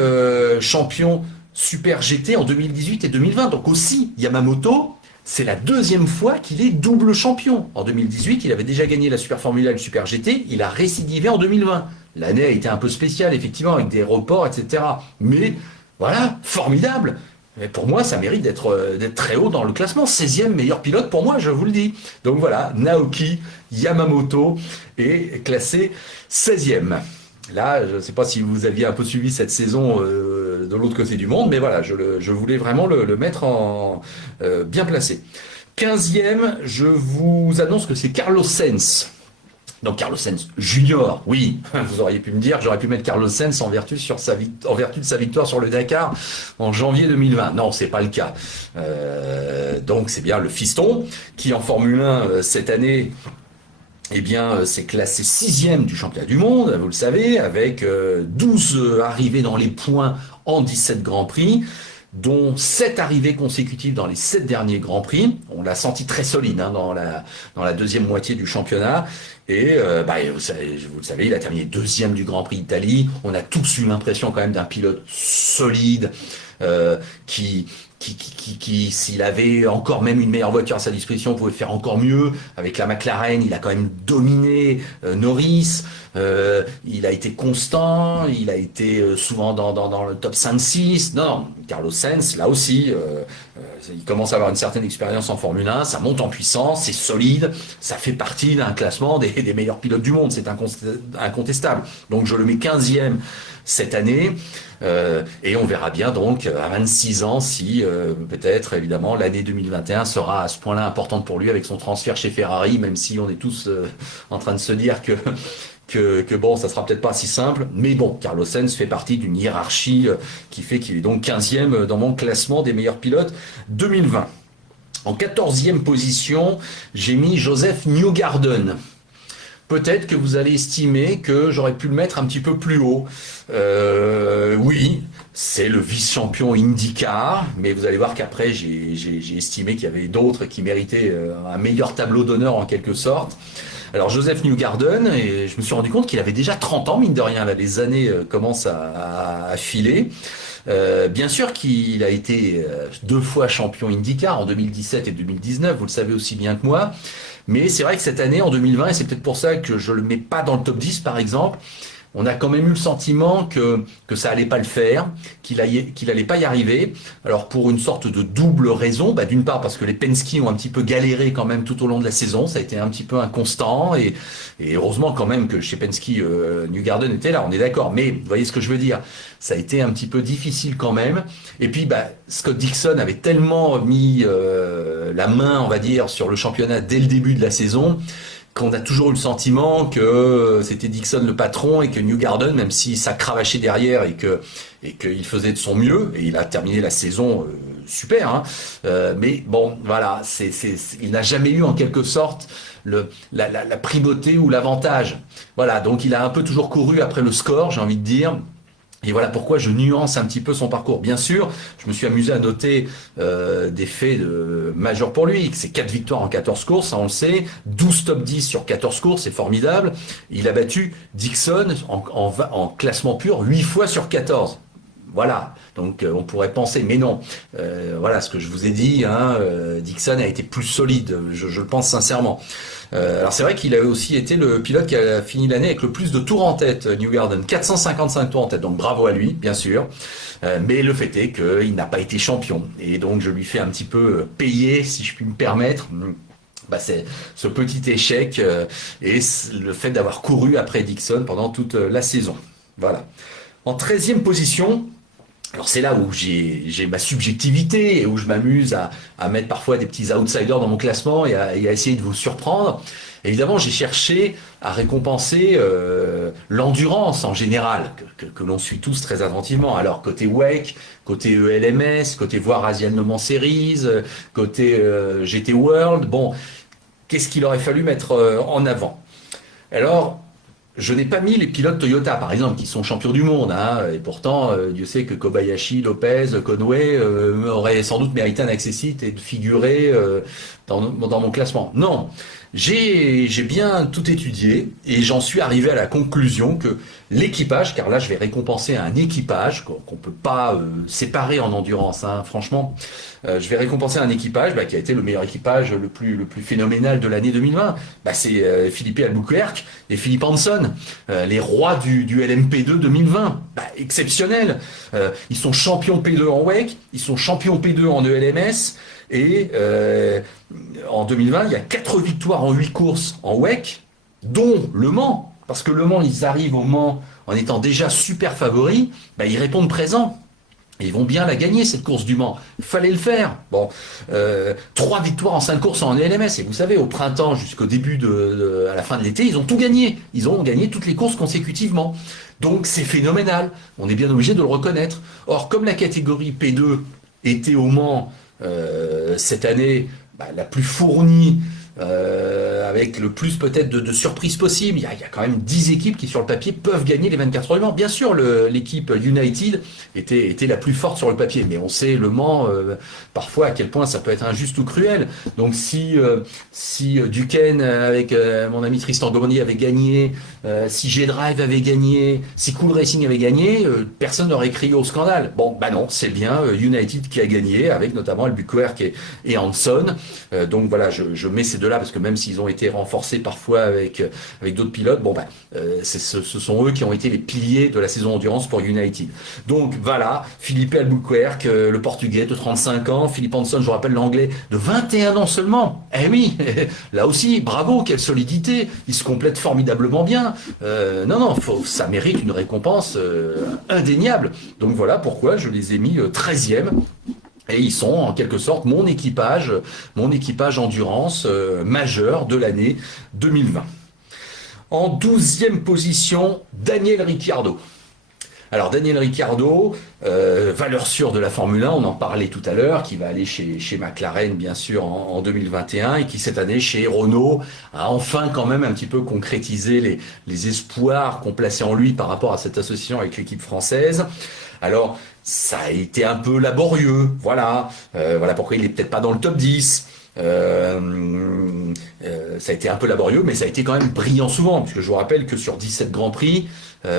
champion Super GT en 2018 et 2020, donc aussi Yamamoto. C'est la deuxième fois qu'il est double champion. En 2018, il avait déjà gagné la Super Formula et le Super GT. Il a récidivé en 2020. L'année a été un peu spéciale, effectivement, avec des reports, etc. Mais voilà, formidable. Et pour moi, ça mérite d'être très haut dans le classement. 16e meilleur pilote pour moi, je vous le dis. Donc voilà, Naoki Yamamoto est classé 16e. Là, je ne sais pas si vous aviez un peu suivi cette saison de l'autre côté du monde, mais voilà, je voulais vraiment le mettre bien placé. 15e, je vous annonce que c'est Carlos Sainz. Donc Carlos Sainz Junior, oui, vous auriez pu me dire que j'aurais pu mettre Carlos Sainz en vertu de sa victoire sur le Dakar en janvier 2020. Non, c'est pas le cas. Donc c'est bien le fiston qui en Formule 1 cette année, eh bien, c'est classé 6e du championnat du monde, vous le savez, avec 12 arrivées dans les points en 17 Grands Prix, dont 7 arrivées consécutives dans les 7 derniers Grands Prix. On l'a senti très solide hein, dans la deuxième moitié du championnat. Et vous le savez, il a terminé deuxième du Grand Prix d'Italie. On a tous eu l'impression quand même d'un pilote solide qui s'il avait encore même une meilleure voiture à sa disposition, pouvait faire encore mieux. Avec la McLaren, il a quand même dominé Norris. Il a été constant, il a été souvent dans le top 5-6. Non, Carlos Sainz, là aussi, il commence à avoir une certaine expérience en Formule 1, ça monte en puissance, c'est solide, ça fait partie d'un classement des meilleurs pilotes du monde, c'est incontestable. Donc je le mets 15e cette année. Et on verra bien donc à 26 ans si peut-être évidemment l'année 2021 sera à ce point-là importante pour lui avec son transfert chez Ferrari, même si on est tous en train de se dire que bon, ça sera peut-être pas si simple, mais bon, Carlos Sainz fait partie d'une hiérarchie qui fait qu'il est donc 15e dans mon classement des meilleurs pilotes 2020. En 14e position, j'ai mis Joseph Newgarden. Peut-être que vous allez estimer que j'aurais pu le mettre un petit peu plus haut. Oui, c'est le vice-champion IndyCar, mais vous allez voir qu'après, j'ai estimé qu'il y avait d'autres qui méritaient un meilleur tableau d'honneur en quelque sorte. Alors Joseph Newgarden, et je me suis rendu compte qu'il avait déjà 30 ans, mine de rien, là, les années commencent à filer. Bien sûr qu'il a été 2 fois champion IndyCar en 2017 et 2019, vous le savez aussi bien que moi. Mais c'est vrai que cette année, en 2020, et c'est peut-être pour ça que je le mets pas dans le top 10 par exemple, on a quand même eu le sentiment que ça allait pas le faire, qu'il allait pas y arriver. Alors pour une sorte de double raison, d'une part parce que les Penske ont un petit peu galéré quand même tout au long de la saison, ça a été un petit peu inconstant et heureusement quand même que chez Penske Newgarden était là, on est d'accord. Mais vous voyez ce que je veux dire, ça a été un petit peu difficile quand même. Et puis Scott Dixon avait tellement mis la main, on va dire, sur le championnat dès le début de la saison, qu'on a toujours eu le sentiment que c'était Dixon le patron et que Newgarden, même si ça cravachait derrière et qu'il faisait de son mieux, et il a terminé la saison super, hein, mais bon, voilà, il n'a jamais eu en quelque sorte la primauté ou l'avantage. Voilà, donc il a un peu toujours couru après le score, j'ai envie de dire. Et voilà pourquoi je nuance un petit peu son parcours. Bien sûr, je me suis amusé à noter des faits majeurs pour lui. C'est 4 victoires en 14 courses, ça on le sait. 12 top 10 sur 14 courses, c'est formidable. Il a battu Dixon en classement pur 8 fois sur 14. Voilà, donc on pourrait penser, mais non. Voilà ce que je vous ai dit, hein, Dixon a été plus solide, je le pense sincèrement. Alors c'est vrai qu'il avait aussi été le pilote qui a fini l'année avec le plus de tours en tête, Newgarden, 455 tours en tête, donc bravo à lui, bien sûr. Mais le fait est qu'il n'a pas été champion, et donc je lui fais un petit peu payer, si je puis me permettre. C'est ce petit échec et le fait d'avoir couru après Dixon pendant toute la saison. Voilà. En 13e position, Alors c'est là où j'ai ma subjectivité et où je m'amuse à mettre parfois des petits outsiders dans mon classement et à essayer de vous surprendre. Évidemment, j'ai cherché à récompenser l'endurance en général, que l'on suit tous très attentivement. Alors côté Wake, côté ELMS, côté voir Asian Le Mans Series, côté GT World, bon, qu'est-ce qu'il aurait fallu mettre en avant? Alors, je n'ai pas mis les pilotes Toyota, par exemple, qui sont champions du monde, hein, et pourtant, Dieu sait que Kobayashi, Lopez, Conway auraient sans doute mérité un accessite et de figurer dans mon classement. Non, j'ai bien tout étudié et j'en suis arrivé à la conclusion que l'équipage, car là je vais récompenser un équipage qu'on peut pas séparer en endurance, hein, franchement, je vais récompenser un équipage qui a été le meilleur équipage, le plus phénoménal de l'année 2020. C'est Felipe Albuquerque et Philippe Hanson, les rois du LMP2 2020. Exceptionnel. Ils sont champions P2 en WEC, ils sont champions P2 en ELMS. Et en 2020, il y a 4 victoires en 8 courses en WEC, dont Le Mans. Parce que Le Mans, ils arrivent au Mans en étant déjà super favoris, ils répondent présent. Et ils vont bien la gagner, cette course du Mans. Il fallait le faire. Bon, 3 victoires en 5 courses en ELMS. Et vous savez, au printemps jusqu'au début à la fin de l'été, ils ont tout gagné. Ils ont gagné toutes les courses consécutivement. Donc c'est phénoménal. On est bien obligé de le reconnaître. Or, comme la catégorie P2 était au Mans cette année la plus fournie, avec le plus peut-être de surprises possibles. Il y a quand même 10 équipes qui sur le papier peuvent gagner les 24 heures du Mans. Bien sûr, l'équipe United était la plus forte sur le papier, mais on sait Le Mans parfois à quel point ça peut être injuste ou cruel. Donc si Duquesne avec mon ami Tristan Gournier avait gagné, si G-Drive avait gagné, si Cool Racing avait gagné, personne n'aurait crié au scandale. Bon, non, c'est bien United qui a gagné, avec notamment Albuquerque et Hanson. Donc voilà, je mets ces deux-là parce que même s'ils ont été renforcés parfois avec d'autres pilotes, ce sont eux qui ont été les piliers de la saison endurance pour United. Donc voilà, Felipe Albuquerque, le portugais de 35 ans, Philippe Hanson, je vous rappelle l'anglais, de 21 ans seulement. Eh oui, là aussi, bravo, quelle solidité, ils se complètent formidablement bien. Non, ça mérite une récompense indéniable. Donc voilà pourquoi je les ai mis 13e. Et ils sont en quelque sorte mon équipage endurance majeur de l'année 2020. En 12e position, Daniel Ricciardo. Alors Daniel Ricciardo, valeur sûre de la Formule 1, on en parlait tout à l'heure, qui va aller chez McLaren bien sûr en 2021 et qui cette année chez Renault a enfin quand même un petit peu concrétisé les espoirs qu'on plaçait en lui par rapport à cette association avec l'équipe française. Alors ça a été un peu laborieux, voilà pourquoi il est peut-être pas dans le top 10. Ça a été un peu laborieux, mais ça a été quand même brillant souvent, puisque je vous rappelle que sur 17 Grands Prix,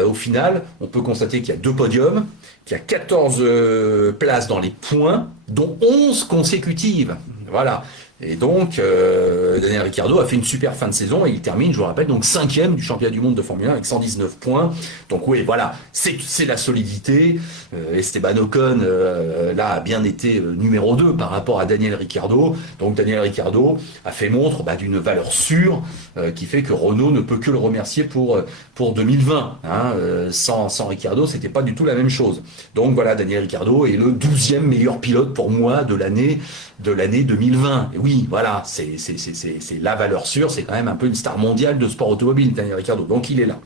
au final, on peut constater qu'il y a 2 podiums, qu'il y a 14 places dans les points, dont 11 consécutives. Voilà. Et donc, Daniel Ricciardo a fait une super fin de saison et il termine, je vous rappelle, donc 5e du championnat du monde de Formule 1 avec 119 points. Donc oui, voilà, c'est la solidité. Esteban Ocon, là, a bien été numéro 2 par rapport à Daniel Ricciardo. Donc Daniel Ricciardo a fait montre d'une valeur sûre qui fait que Renault ne peut que le remercier pour 2020. Hein. Sans Ricciardo, c'était pas du tout la même chose. Donc voilà, Daniel Ricciardo est le 12e meilleur pilote pour moi de l'année 2020. Et oui, voilà, c'est la valeur sûre, c'est quand même un peu une star mondiale de sport automobile, Daniel Ricciardo, donc il est là.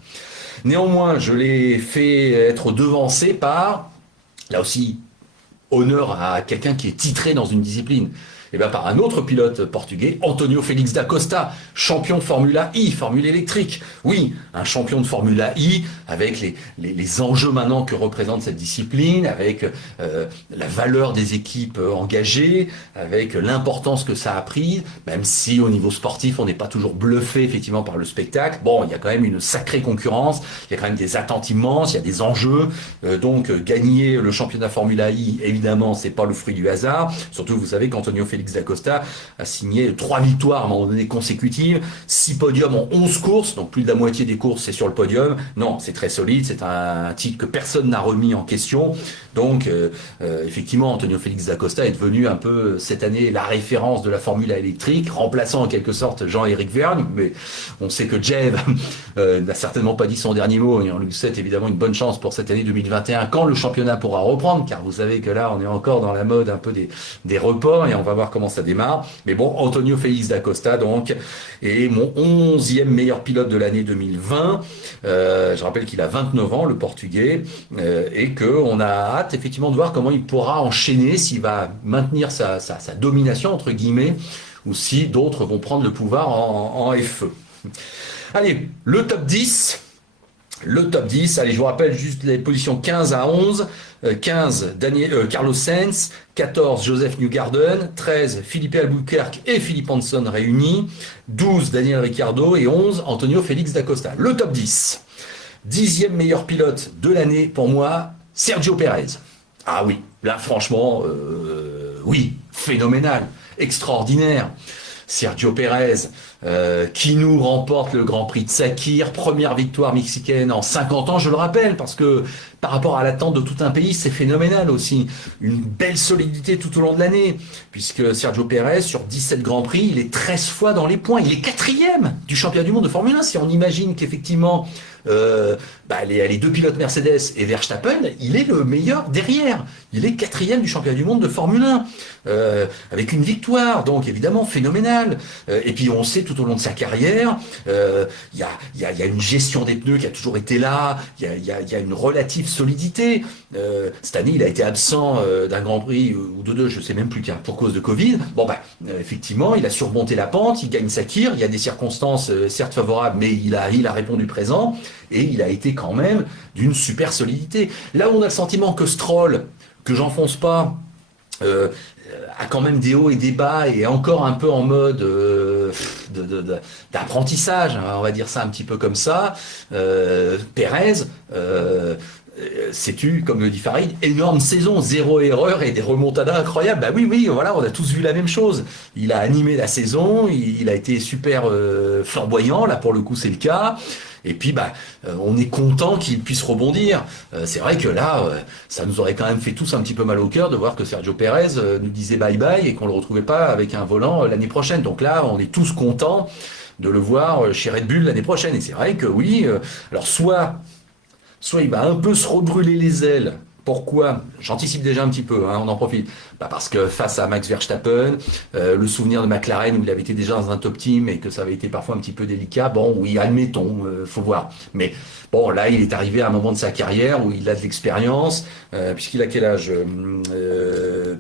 Néanmoins, je l'ai fait être devancé par, là aussi, honneur à quelqu'un qui est titré dans une discipline, et par un autre pilote portugais, Antonio Félix da Costa, champion Formula I, Formule électrique. Oui, un champion de Formula I, avec les enjeux maintenant que représente cette discipline, avec la valeur des équipes engagées, avec l'importance que ça a pris, même si au niveau sportif, on n'est pas toujours bluffé effectivement par le spectacle. Bon, il y a quand même une sacrée concurrence, il y a quand même des attentes immenses, il y a des enjeux. Donc, gagner le championnat Formula I, évidemment, c'est pas le fruit du hasard. Surtout, vous savez qu'Antonio Félix Félix Dacosta a signé 3 victoires à un moment donné consécutives, 6 podiums en 11 courses, donc plus de la moitié des courses c'est sur le podium. Non, c'est très solide, c'est un titre que personne n'a remis en question. Donc effectivement, Antonio Félix Dacosta est devenu un peu cette année la référence de la Formule A électrique, remplaçant en quelque sorte Jean-Éric Vergne, mais on sait que Jev n'a certainement pas dit son dernier mot, et on lui souhaite évidemment une bonne chance pour cette année 2021 quand le championnat pourra reprendre, car vous savez que là on est encore dans la mode un peu des reports et on va voir comment ça démarre. Mais bon, Antonio Félix Dacosta donc est mon 11e meilleur pilote de l'année 2020. Je rappelle qu'il a 29 ans, le Portugais, et qu'on a hâte effectivement de voir comment il pourra enchaîner, s'il va maintenir sa domination entre guillemets, ou si d'autres vont prendre le pouvoir en FE. Allez, le top 10. Le top 10, allez, je vous rappelle juste les positions 15 à 11. 15, Carlos Sainz. 14, Joseph Newgarden. 13, Felipe Albuquerque et Philippe Hanson réunis. 12, Daniel Ricciardo. Et 11, Antonio Félix Dacosta. Le top 10. 10e meilleur pilote de l'année pour moi, Sergio Pérez. Ah oui, là franchement, oui, phénoménal, extraordinaire. Sergio Pérez, qui nous remporte le Grand Prix de Sakir, première victoire mexicaine en 50 ans, je le rappelle, parce que par rapport à l'attente de tout un pays, c'est phénoménal aussi. Une belle solidité tout au long de l'année, puisque Sergio Pérez, sur 17 Grands Prix, il est 13 fois dans les points. Il est 4e du championnat du monde de Formule 1. Si on imagine qu'effectivement, les 2 pilotes Mercedes et Verstappen, il est le meilleur derrière. Il est 4e du championnat du monde de Formule 1, avec une victoire, donc évidemment phénoménal. Et puis on sait tout au long de sa carrière, il y a une gestion des pneus qui a toujours été là, il y a une relative solidité. Cette année, il a été absent d'un Grand Prix ou de 2, je sais même plus, pour cause de Covid. Bon effectivement, il a surmonté la pente, il gagne Sakir, il y a des circonstances certes favorables, mais il a répondu présent. Et il a été quand même d'une super solidité. Là où on a le sentiment que Stroll, que j'enfonce pas, a quand même des hauts et des bas et est encore un peu en mode d'apprentissage, hein, on va dire ça un petit peu comme ça. Pérez, sais-tu, comme le dit Farid, énorme saison, 0 erreur et des remontadas incroyables. Bah oui, voilà, on a tous vu la même chose. Il a animé la saison, il a été super flamboyant, là pour le coup c'est le cas. Et puis, on est content qu'il puisse rebondir. C'est vrai que là, ça nous aurait quand même fait tous un petit peu mal au cœur de voir que Sergio Pérez nous disait bye-bye et qu'on le retrouvait pas avec un volant l'année prochaine. Donc là, on est tous contents de le voir chez Red Bull l'année prochaine. Et c'est vrai que oui, alors soit il va un peu se rebrûler les ailes. Pourquoi? J'anticipe déjà un petit peu, hein, on en profite. Parce que face à Max Verstappen, le souvenir de McLaren où il avait été déjà dans un top team et que ça avait été parfois un petit peu délicat, bon, oui, admettons, faut voir. Mais bon, là, il est arrivé à un moment de sa carrière où il a de l'expérience, puisqu'il a quel âge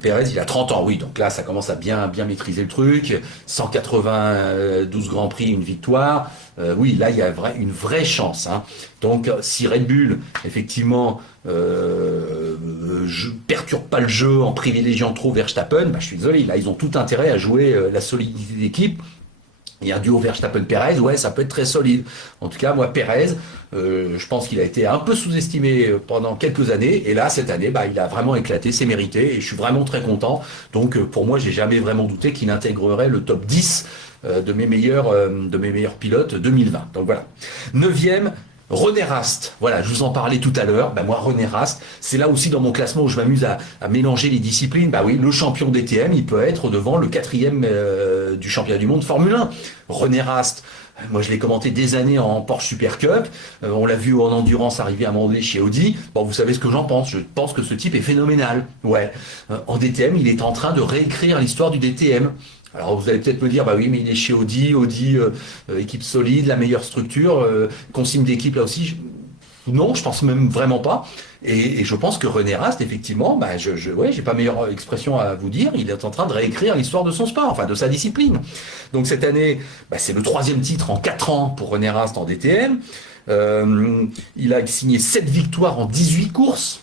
Pérez, il a 30 ans, oui, donc là, ça commence à bien maîtriser le truc. 192 Grands Prix, une victoire. Oui, là, il y a une vraie chance. Hein. Donc, si Red Bull, effectivement, je perturbe pas le jeu en privilégiant trop Verstappen, je suis désolé, là, ils ont tout intérêt à jouer la solidité d'équipe. Et un duo Verstappen-Pérez, ouais, ça peut être très solide. En tout cas, moi, Pérez, je pense qu'il a été un peu sous-estimé pendant quelques années. Et là, cette année, il a vraiment éclaté, c'est mérité. Et je suis vraiment très content. Donc, pour moi, j'ai jamais vraiment douté qu'il intégrerait le top 10 de mes meilleurs pilotes 2020. Donc voilà. 9e, René Rast, voilà, je vous en parlais tout à l'heure. Moi, René Rast, c'est là aussi dans mon classement où je m'amuse à mélanger les disciplines. Oui, le champion DTM, il peut être devant le 4e du championnat du monde Formule 1. René Rast, moi, je l'ai commenté des années en Porsche Super Cup. On l'a vu en endurance arriver à un moment donné chez Audi. Bon, vous savez ce que j'en pense. Je pense que ce type est phénoménal. Ouais. En DTM, il est en train de réécrire l'histoire du DTM. Alors vous allez peut-être me dire, oui, mais il est chez Audi, équipe solide, la meilleure structure, consigne d'équipe là aussi. Non, je pense même vraiment pas. Et je pense que René Rast, effectivement, j'ai pas meilleure expression à vous dire, il est en train de réécrire l'histoire de son sport, enfin de sa discipline. Donc cette année, c'est le 3e titre en 4 ans pour René Rast en DTM. Il a signé 7 victoires en 18 courses.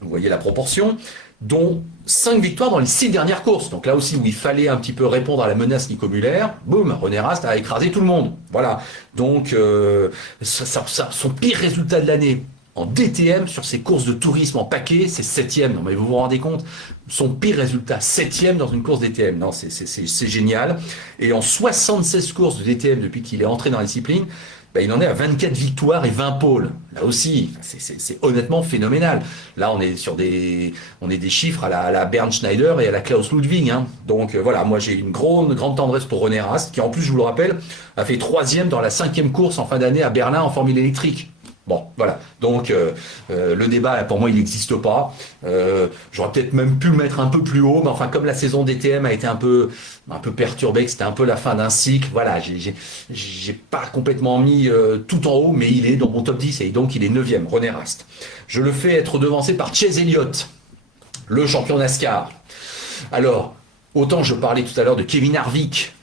Vous voyez la proportion, dont 5 victoires dans les 6 dernières courses. Donc là aussi, où il fallait un petit peu répondre à la menace Nico Müller, boum, René Rast a écrasé tout le monde. Voilà. Donc, son pire résultat de l'année, en DTM sur ses courses de tourisme en paquet, c'est 7e. Non mais vous vous rendez compte, son pire résultat, 7e dans une course DTM. Non, c'est génial. Et en 76 courses de DTM depuis qu'il est entré dans la discipline, ben, il en est à 24 victoires et 20 pôles. Là aussi, c'est honnêtement phénoménal. Là, on est sur des chiffres à la Bernd Schneider et à la Klaus Ludwig. Hein. Donc voilà, moi j'ai une grande tendresse pour René Rast, qui en plus, je vous le rappelle, a fait 3e dans la 5e course en fin d'année à Berlin en Formule électrique. Bon, voilà. Donc, le débat, pour moi, il n'existe pas. J'aurais peut-être même pu le mettre un peu plus haut, mais enfin, comme la saison DTM a été un peu perturbée, que c'était un peu la fin d'un cycle, voilà, j'ai pas complètement mis tout en haut, mais il est dans mon top 10 et donc il est 9e, René Rast. Je le fais être devancé par Chase Elliott, le champion NASCAR. Alors, autant je parlais tout à l'heure de Kevin Harvick,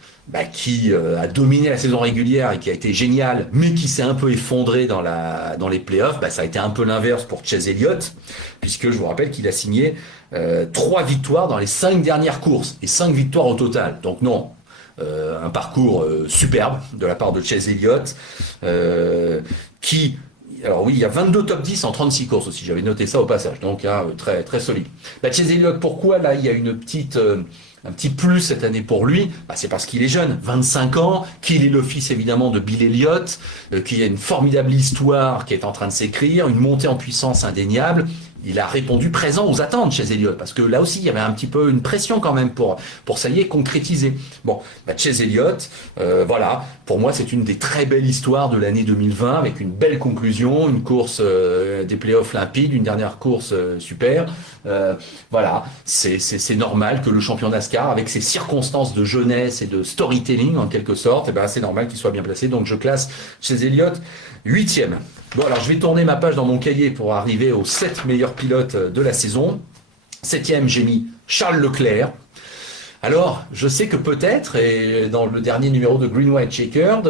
qui a dominé la saison régulière et qui a été génial, mais qui s'est un peu effondré dans les playoffs, ça a été un peu l'inverse pour Chase Elliott, puisque je vous rappelle qu'il a signé 3 victoires dans les 5 dernières courses, et 5 victoires au total. Donc non, un parcours superbe de la part de Chase Elliott, alors oui, il y a 22 top 10 en 36 courses aussi, j'avais noté ça au passage, donc très, très solide. Chase Elliott, pourquoi là il y a un petit plus cette année pour lui, c'est parce qu'il est jeune, 25 ans, qu'il est le fils évidemment de Bill Elliott, qu'il y a une formidable histoire qui est en train de s'écrire, une montée en puissance indéniable. Il a répondu présent aux attentes chez Elliott, parce que là aussi, il y avait un petit peu une pression quand même pour ça y est, concrétiser. Bon, chez Elliott, voilà, pour moi, c'est une des très belles histoires de l'année 2020, avec une belle conclusion, une course des playoffs limpides, une dernière course super. Voilà, c'est normal que le champion NASCAR, avec ses circonstances de jeunesse et de storytelling, en quelque sorte, c'est normal qu'il soit bien placé. Donc, je classe chez Elliott 8e. Bon, alors je vais tourner ma page dans mon cahier pour arriver aux 7 meilleurs pilotes de la saison. 7e, j'ai mis Charles Leclerc. Alors, je sais que peut-être, et dans le dernier numéro de Green White Checkered,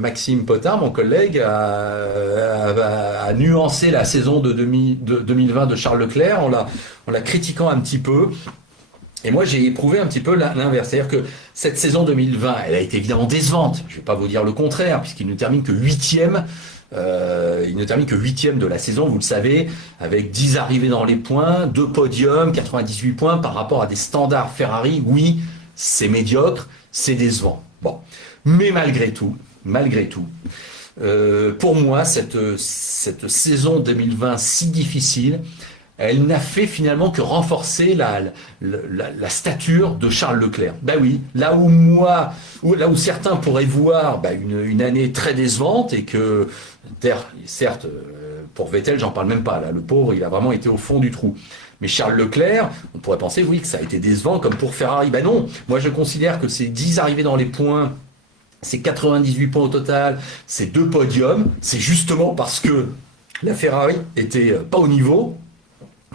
Maxime Potin, mon collègue, a nuancé la saison de 2020 de Charles Leclerc en la critiquant un petit peu. Et moi, j'ai éprouvé un petit peu l'inverse. C'est-à-dire que cette saison 2020, elle a été évidemment décevante. Je ne vais pas vous dire le contraire, puisqu'il ne termine que 8e. Il ne termine que 8e de la saison, vous le savez, avec 10 arrivées dans les points, 2 podiums, 98 points par rapport à des standards Ferrari. Oui, c'est médiocre, c'est décevant. Bon, mais malgré tout, pour moi, cette saison 2020 si difficile, elle n'a fait finalement que renforcer la stature de Charles Leclerc. Oui, là où certains pourraient voir une année très décevante et que, certes, pour Vettel, j'en parle même pas, là, le pauvre, il a vraiment été au fond du trou. Mais Charles Leclerc, on pourrait penser, oui, que ça a été décevant comme pour Ferrari. Non, moi je considère que ces 10 arrivées dans les points, ces 98 points au total, ces 2 podiums, c'est justement parce que la Ferrari était pas au niveau,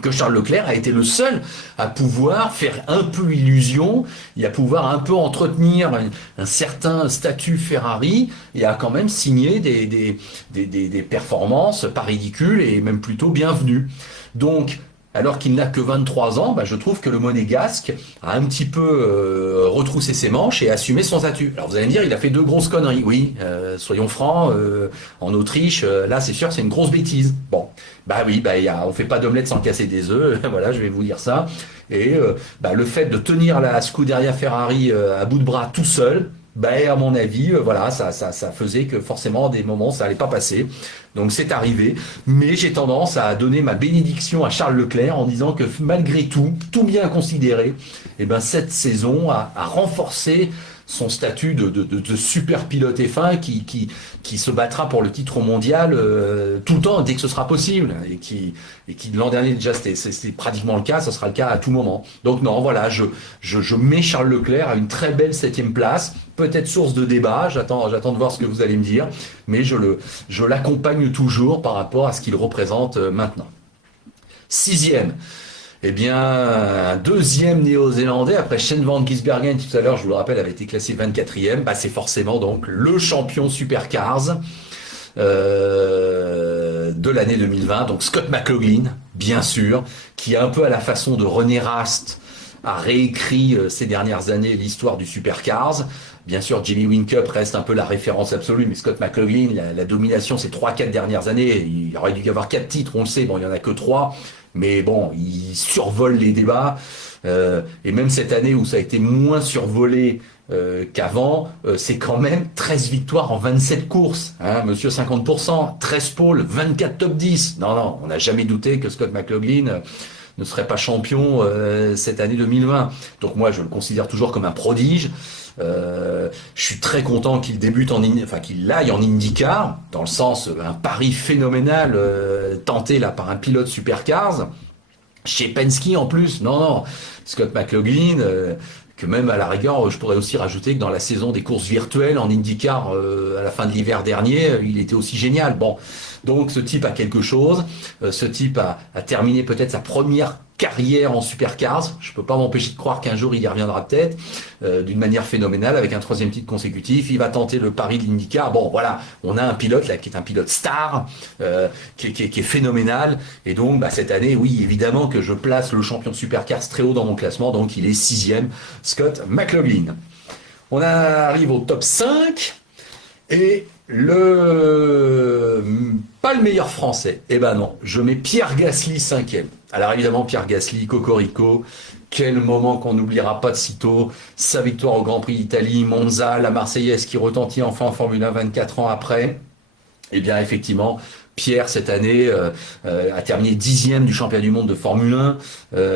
que Charles Leclerc a été le seul à pouvoir faire un peu illusion et à pouvoir un peu entretenir un certain statut Ferrari et à quand même signer des performances pas ridicules et même plutôt bienvenues. Donc, alors qu'il n'a que 23 ans, je trouve que le Monégasque a un petit peu retroussé ses manches et assumé son statut. Alors vous allez me dire, il a fait 2 grosses conneries. Oui, soyons francs, en Autriche, là c'est sûr c'est une grosse bêtise. Bon, oui, on fait pas d'omelette sans casser des œufs, voilà, je vais vous dire ça. Et le fait de tenir la Scuderia Ferrari à bout de bras tout seul, à mon avis, voilà, ça faisait que forcément, à des moments, ça allait pas passer. Donc c'est arrivé. Mais j'ai tendance à donner ma bénédiction à Charles Leclerc en disant que malgré tout, tout bien considéré, cette saison a renforcé son statut de super pilote F1 qui se battra pour le titre mondial tout le temps dès que ce sera possible et qui l'an dernier déjà c'était pratiquement le cas, ce sera le cas à tout moment. Donc non, voilà, je mets Charles Leclerc à une très belle 7e place, peut-être source de débat, j'attends de voir ce que vous allez me dire, mais je l'accompagne toujours par rapport à ce qu'il représente maintenant. 6e. Eh bien, un 2e néo-zélandais, après Shane Van Gisbergen, tout à l'heure, je vous le rappelle, avait été classé 24e, c'est forcément donc le champion Supercars de l'année 2020, donc Scott McLaughlin, bien sûr, qui est un peu à la façon de René Rast, a réécrit ces dernières années l'histoire du Supercars. Bien sûr, Jimmy Whincup reste un peu la référence absolue, mais Scott McLaughlin, la domination ces 3-4 dernières années, il aurait dû y avoir 4 titres, on le sait, bon, il n'y en a que 3, mais bon, il survole les débats. Et même cette année où ça a été moins survolé qu'avant, c'est quand même 13 victoires en 27 courses, hein, monsieur 50%, 13 pôles, 24 top 10. Non, non, on n'a jamais douté que Scott McLaughlin ne serait pas champion cette année 2020. Donc moi, je le considère toujours comme un prodige. Je suis très content qu'il débute qu'il aille en IndyCar, dans le sens un pari phénoménal tenté là par un pilote supercars. Chez Penske en plus, non, non, Scott McLaughlin, que même à la rigueur, je pourrais aussi rajouter que dans la saison des courses virtuelles en IndyCar à la fin de l'hiver dernier, il était aussi génial. Bon, donc ce type a quelque chose, ce type a terminé peut-être sa première carrière en supercars. Je peux pas m'empêcher de croire qu'un jour il y reviendra peut-être d'une manière phénoménale avec un 3e titre consécutif. Il va tenter le pari de l'IndyCar. Bon, voilà, on a un pilote là qui est un pilote star, qui est phénoménal. Et donc, cette année, oui, évidemment que je place le champion de supercars très haut dans mon classement. Donc, il est 6e, Scott McLaughlin. On arrive au top 5 et pas le meilleur français. Eh ben non, je mets Pierre Gasly 5e. Alors évidemment, Pierre Gasly, Cocorico, quel moment qu'on n'oubliera pas de sitôt, sa victoire au Grand Prix d'Italie, Monza, la Marseillaise qui retentit enfin en Formule 1 24 ans après. Eh bien effectivement, Pierre cette année a terminé 10e du championnat du monde de Formule 1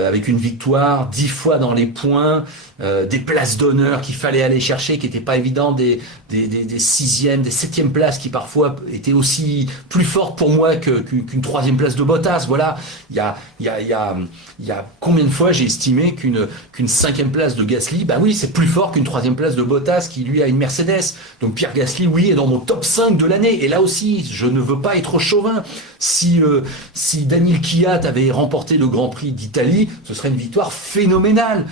avec une victoire, 10 fois dans les points, des places d'honneur qu'il fallait aller chercher, qui n'étaient pas évidentes, des 6e, des 7e places qui parfois étaient aussi plus fortes pour moi qu'une 3e place de Bottas. Voilà, il y a combien de fois j'ai estimé qu'une 5e place de Gasly, bah oui, c'est plus fort qu'une 3e place de Bottas qui lui a une Mercedes. Donc Pierre Gasly, oui, est dans mon top 5 de l'année. Et là aussi, je ne veux pas être chauvin. Si Daniil Kvyat avait remporté le Grand Prix d'Italie, ce serait une victoire phénoménale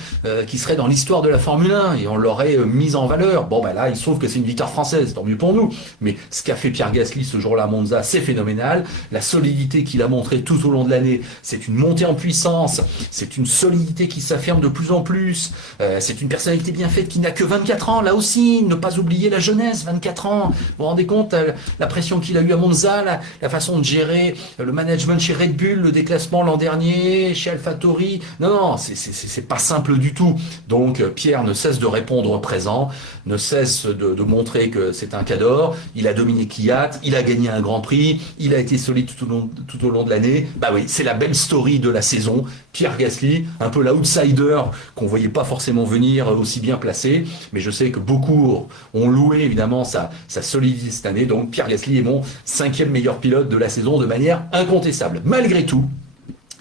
qui serait dans l'histoire de la Formule 1 et on l'aurait mise en valeur. Bon, là, il se trouve que c'est une victoire française, tant mieux pour nous. Mais ce qu'a fait Pierre Gasly ce jour-là à Monza, c'est phénoménal. La solidité qu'il a montrée tout au long de l'année, c'est une montée en puissance, c'est une solidité qui s'affirme de plus en plus. C'est une personnalité bien faite qui n'a que 24 ans, là aussi, ne pas oublier la jeunesse, 24 ans. Vous vous rendez compte, la pression qu'il a eue à Monza, la façon de gérer le management chez Red Bull, le déclassement l'an dernier, chez AlphaTauri. Non, c'est pas simple du tout. Donc Pierre ne cesse de répondre présent, ne cesse de montrer que c'est un cador. Il a dominé Kvyat, il a gagné un Grand Prix, il a été solide tout au long de l'année. Bah oui, c'est la belle story de la saison. Pierre Gasly, un peu l'outsider qu'on voyait pas forcément venir aussi bien placé, mais je sais que beaucoup ont loué évidemment sa solidité cette année. Donc Pierre Gasly est mon 5e meilleur pilote de la saison de manière incontestable. Malgré tout,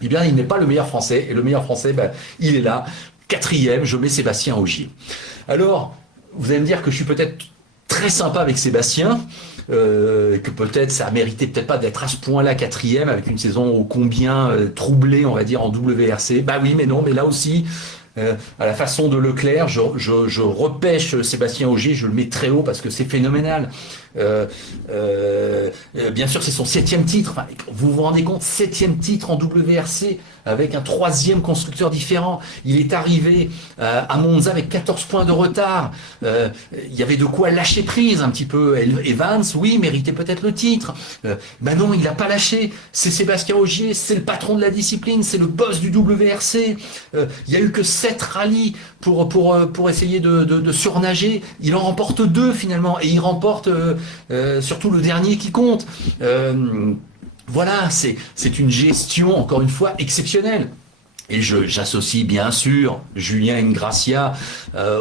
eh bien, il n'est pas le meilleur français, et le meilleur français, il est là, 4e, je mets Sébastien Ogier. Alors, vous allez me dire que je suis peut-être très sympa avec Sébastien, que peut-être ça a mérité peut-être pas d'être à ce point-là 4e, avec une saison ô combien troublée, on va dire, en WRC. Bah oui, mais non, mais là aussi, à la façon de Leclerc, je repêche Sébastien Ogier, je le mets très haut parce que c'est phénoménal. Bien sûr, c'est son 7e titre. Enfin, vous vous rendez compte, 7e titre en WRC avec un 3e constructeur différent. Il est arrivé à Monza avec 14 points de retard. Il y avait de quoi lâcher prise un petit peu. Evans, oui, méritait peut-être le titre. Non, il n'a pas lâché. C'est Sébastien Ogier, c'est le patron de la discipline, c'est le boss du WRC. Il n'y a eu que 7 rallyes pour essayer de surnager. Il en remporte 2 finalement, et il remporte surtout le dernier qui compte. Voilà, c'est une gestion, encore une fois, exceptionnelle. Et j'associe bien sûr Julien Ingrassia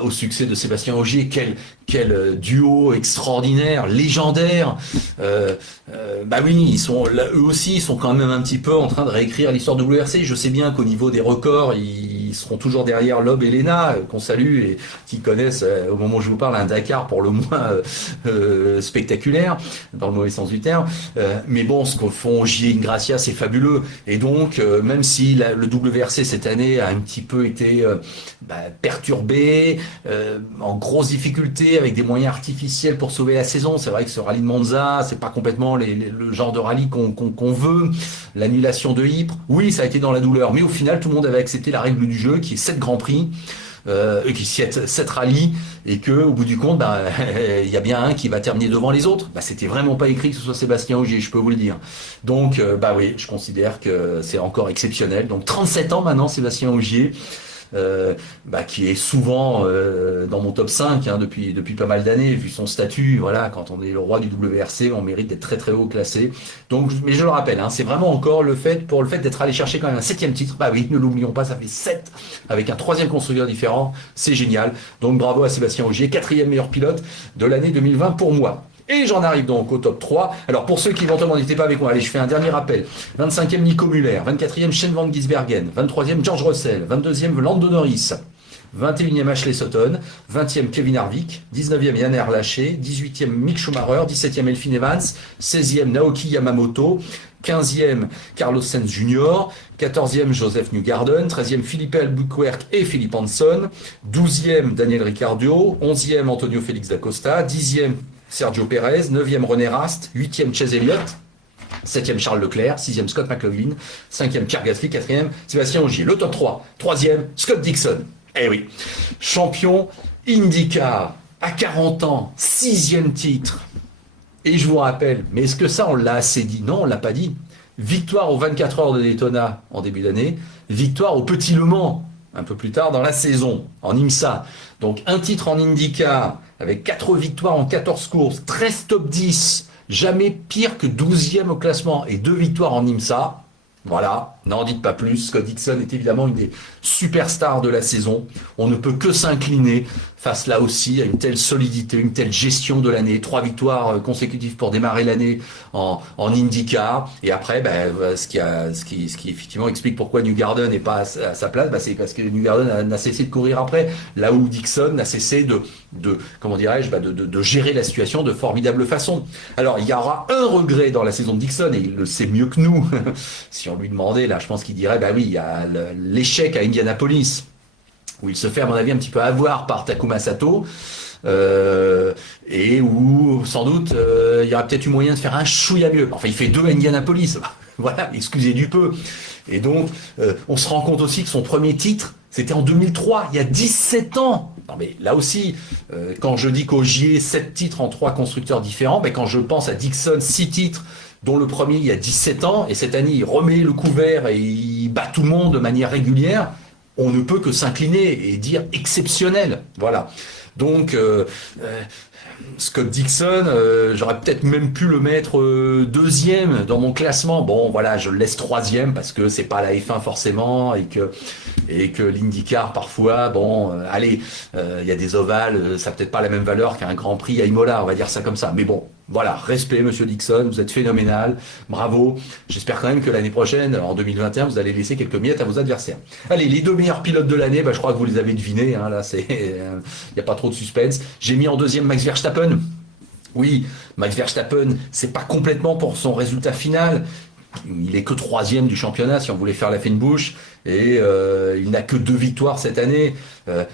au succès de Sébastien Ogier. Quel duo extraordinaire, légendaire. Oui, eux aussi, ils sont quand même un petit peu en train de réécrire l'histoire de WRC. Je sais bien qu'au niveau des records, ils seront toujours derrière Loeb et Lena, qu'on salue et qui connaissent, au moment où je vous parle, un Dakar pour le moins spectaculaire, dans le mauvais sens du terme. Mais bon, ce que font Ogier et Ingrassia, c'est fabuleux. Et donc, même si le WRC cette année a un petit peu été perturbé, en grosse difficulté, avec des moyens artificiels pour sauver la saison. C'est vrai que ce rallye de Monza, c'est pas complètement le genre de rallye qu'on veut. L'annulation de Ypres, oui, ça a été dans la douleur, mais au final, tout le monde avait accepté la règle du jeu, qui est 7 Grands Prix, qui 7 rallyes, et que au bout du compte, bah, il y a bien un qui va terminer devant les autres. Bah, c'était vraiment pas écrit que ce soit Sébastien Ogier, je peux vous le dire. Donc, bah oui, je considère que c'est encore exceptionnel. Donc 37 ans maintenant, Sébastien Ogier. Bah, qui est souvent dans mon top 5 hein, depuis pas mal d'années, vu son statut. Voilà, quand on est le roi du WRC, on mérite d'être très très haut classé. Donc, mais je le rappelle, hein, c'est vraiment encore le fait d'être allé chercher quand même un 7e titre. Bah oui, ne l'oublions pas, ça fait 7 avec un 3e constructeur différent. C'est génial. Donc bravo à Sébastien Ogier, 4e meilleur pilote de l'année 2020 pour moi. Et j'en arrive donc au top 3. Alors pour ceux qui éventuellement n'étaient pas avec moi, allez, je fais un dernier rappel. 25e Nico Müller, 24e Shane Van Gisbergen, 23e George Russell, 22e Lando Norris, 21e Ashley Sutton, 20e Kevin Harvick, 19e Yann Erlaché, 18e Mick Schumacher, 17e Elfyn Evans, 16e Naoki Yamamoto, 15e Carlos Sainz Jr., 14e Joseph Newgarden, 13e Philippe Albuquerque et Philippe Hanson, 12e Daniel Ricciardo, 11e Antonio Félix da Costa, 10e Sergio Perez, 9e René Rast, 8e Chase Elliott, 7e Charles Leclerc, 6e Scott McLaughlin, 5e Pierre Gasly, 4e Sébastien Ogier. Le top 3, 3e Scott Dixon. Eh oui, champion IndyCar à 40 ans, 6e titre. Et je vous rappelle, mais est-ce que ça on l'a assez dit? Non, on l'a pas dit. Victoire aux 24 heures de Daytona en début d'année, victoire au Petit Le Mans un peu plus tard dans la saison, en IMSA. Donc un titre en IndyCar, avec 4 victoires en 14 courses, 13 top 10, jamais pire que 12e au classement, et 2 victoires en IMSA. Voilà, n'en dites pas plus. Scott Dixon est évidemment une des superstars de la saison. On ne peut que s'incliner face là aussi à une telle solidité, une telle gestion de l'année. 3 victoires consécutives pour démarrer l'année en IndyCar. Et après, ce qui effectivement explique pourquoi Newgarden n'est pas à sa place, c'est parce que Newgarden n'a cessé de courir après. Là où Dixon n'a cessé comment dirais-je, de gérer la situation de formidable façon. Alors, il y aura un regret dans la saison de Dixon, et il le sait mieux que nous. Si on lui demandait, là, je pense qu'il dirait, oui, il y a l'échec à Indianapolis, où il se fait, à mon avis, un petit peu avoir par Takuma Sato, et où, sans doute, il y aurait peut-être eu moyen de faire un chouïa mieux. Enfin, il fait 2 à Indianapolis. Voilà, excusez du peu. Et donc, on se rend compte aussi que son premier titre, c'était en 2003, il y a 17 ans. Non mais là aussi, quand je dis qu'Ogier 7 titres en 3 constructeurs différents, quand je pense à Dixon 6 titres, dont le premier il y a 17 ans, et cette année il remet le couvert et il bat tout le monde de manière régulière, on ne peut que s'incliner et dire exceptionnel. Voilà. Donc, Scott Dixon, j'aurais peut-être même pu le mettre 2e dans mon classement. Bon, voilà, je le laisse 3e parce que c'est pas la F1 forcément, et que l'IndyCar parfois, bon, allez, il y a des ovales, ça n'a peut-être pas la même valeur qu'un Grand Prix à Imola, on va dire ça comme ça. Mais bon, voilà, respect Monsieur Dixon, vous êtes phénoménal, bravo. J'espère quand même que l'année prochaine, en 2021, vous allez laisser quelques miettes à vos adversaires. Allez, les 2 meilleurs pilotes de l'année, je crois que vous les avez devinés, hein, là, il n'y a pas trop de suspense. J'ai mis en 2e Max Verstappen. Oui, Max Verstappen, c'est pas complètement pour son résultat final. Il est que 3e du championnat, si on voulait faire la fine bouche, et il n'a que 2 victoires cette année.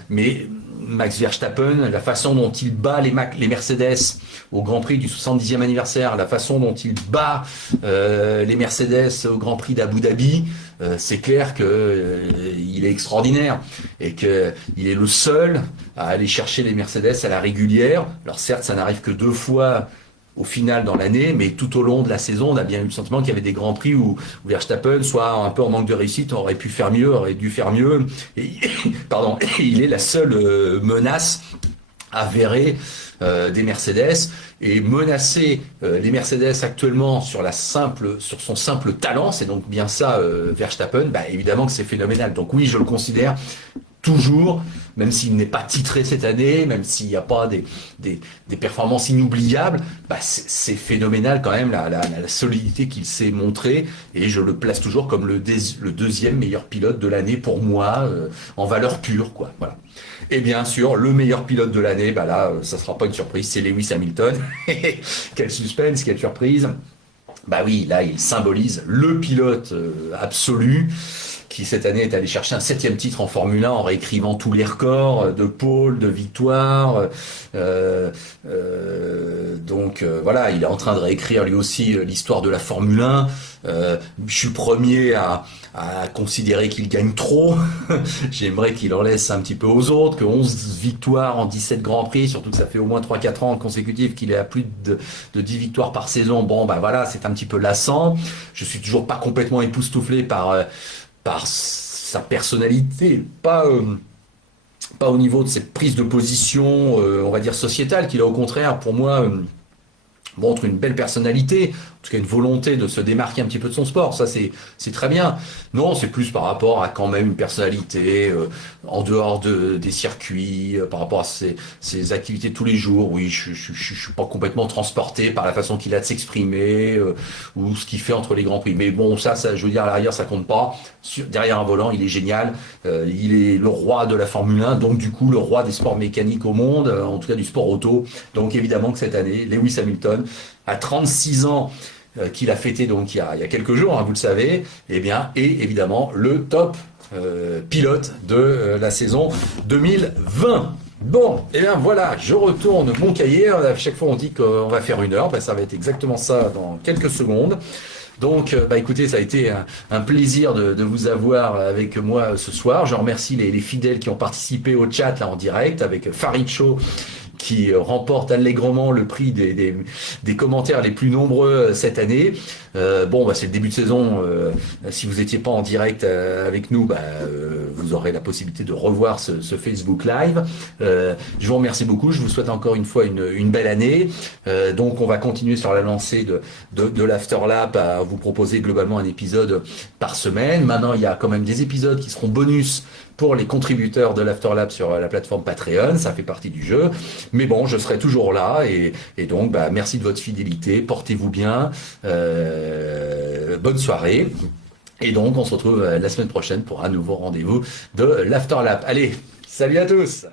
Mais Max Verstappen, la façon dont il bat les Mercedes au Grand Prix du 70e anniversaire, la façon dont il bat les Mercedes au Grand Prix d'Abu Dhabi, c'est clair que il est extraordinaire, et que il est le seul à aller chercher les Mercedes à la régulière. Alors certes, ça n'arrive que 2 fois au final dans l'année, mais tout au long de la saison, on a bien eu le sentiment qu'il y avait des grands prix où Verstappen, soit un peu en manque de réussite, aurait pu faire mieux, aurait dû faire mieux. Et, pardon, il est la seule menace avérée des Mercedes, et menacer les Mercedes actuellement sur son simple talent, c'est donc bien ça Verstappen, évidemment que c'est phénoménal. Donc oui, je le considère toujours, même s'il n'est pas titré cette année, même s'il n'y a pas des performances inoubliables, c'est phénoménal quand même la solidité qu'il s'est montré, et je le place toujours comme le 2e meilleur pilote de l'année pour moi, en valeur pure, quoi. Voilà. Et bien sûr, le meilleur pilote de l'année, là, ça sera pas une surprise, c'est Lewis Hamilton. Quel suspense, quelle surprise. Oui, là, il symbolise le pilote absolu. qui cette année est allé chercher un 7e titre en Formule 1 en réécrivant tous les records de pole, de victoire. Voilà, il est en train de réécrire lui aussi l'histoire de la Formule 1. Je suis le premier à considérer qu'il gagne trop. J'aimerais qu'il en laisse un petit peu aux autres, que 11 victoires en 17 Grands Prix, surtout que ça fait au moins 3-4 ans consécutifs qu'il est à plus de 10 victoires par saison. Bon, bah voilà, c'est un petit peu lassant. Je suis toujours pas complètement époustouflé par sa personnalité, pas au niveau de cette prise de position, on va dire sociétale, qu'il a au contraire, pour moi, montre une belle personnalité, en tout cas une volonté de se démarquer un petit peu de son sport. Ça, c'est très bien. Non, c'est plus par rapport à quand même une personnalité en dehors des circuits, par rapport à ses activités de tous les jours. Oui, je suis pas complètement transporté par la façon qu'il a de s'exprimer ou ce qu'il fait entre les grands prix. Mais bon, ça, je veux dire, à l'arrière, ça compte pas. Derrière un volant, il est génial. Il est le roi de la Formule 1, donc du coup, le roi des sports mécaniques au monde, en tout cas du sport auto. Donc évidemment que cette année, Lewis Hamilton, à 36 ans, qu'il a fêté donc il y a quelques jours, hein, vous le savez, eh bien, est évidemment le top pilote de la saison 2020. Bon, et bien voilà, je retourne mon cahier. À chaque fois, on dit qu'on va faire 1 heure. Ben, ça va être exactement ça dans quelques secondes. Donc, écoutez, ça a été un plaisir de vous avoir avec moi ce soir. Je remercie les fidèles qui ont participé au chat là en direct avec Farid Show, qui remporte allègrement le prix des commentaires les plus nombreux cette année. C'est le début de saison. Si vous n'étiez pas en direct avec nous, vous aurez la possibilité de revoir ce Facebook Live. Je vous remercie beaucoup. Je vous souhaite encore une fois une belle année. Donc, on va continuer sur la lancée de l'Afterlap à vous proposer globalement un épisode par semaine. Maintenant, il y a quand même des épisodes qui seront bonus pour les contributeurs de l'Afterlab sur la plateforme Patreon, ça fait partie du jeu. Mais bon, je serai toujours là et donc merci de votre fidélité, portez-vous bien, bonne soirée. Et donc on se retrouve la semaine prochaine pour un nouveau rendez-vous de l'Afterlab. Allez, salut à tous!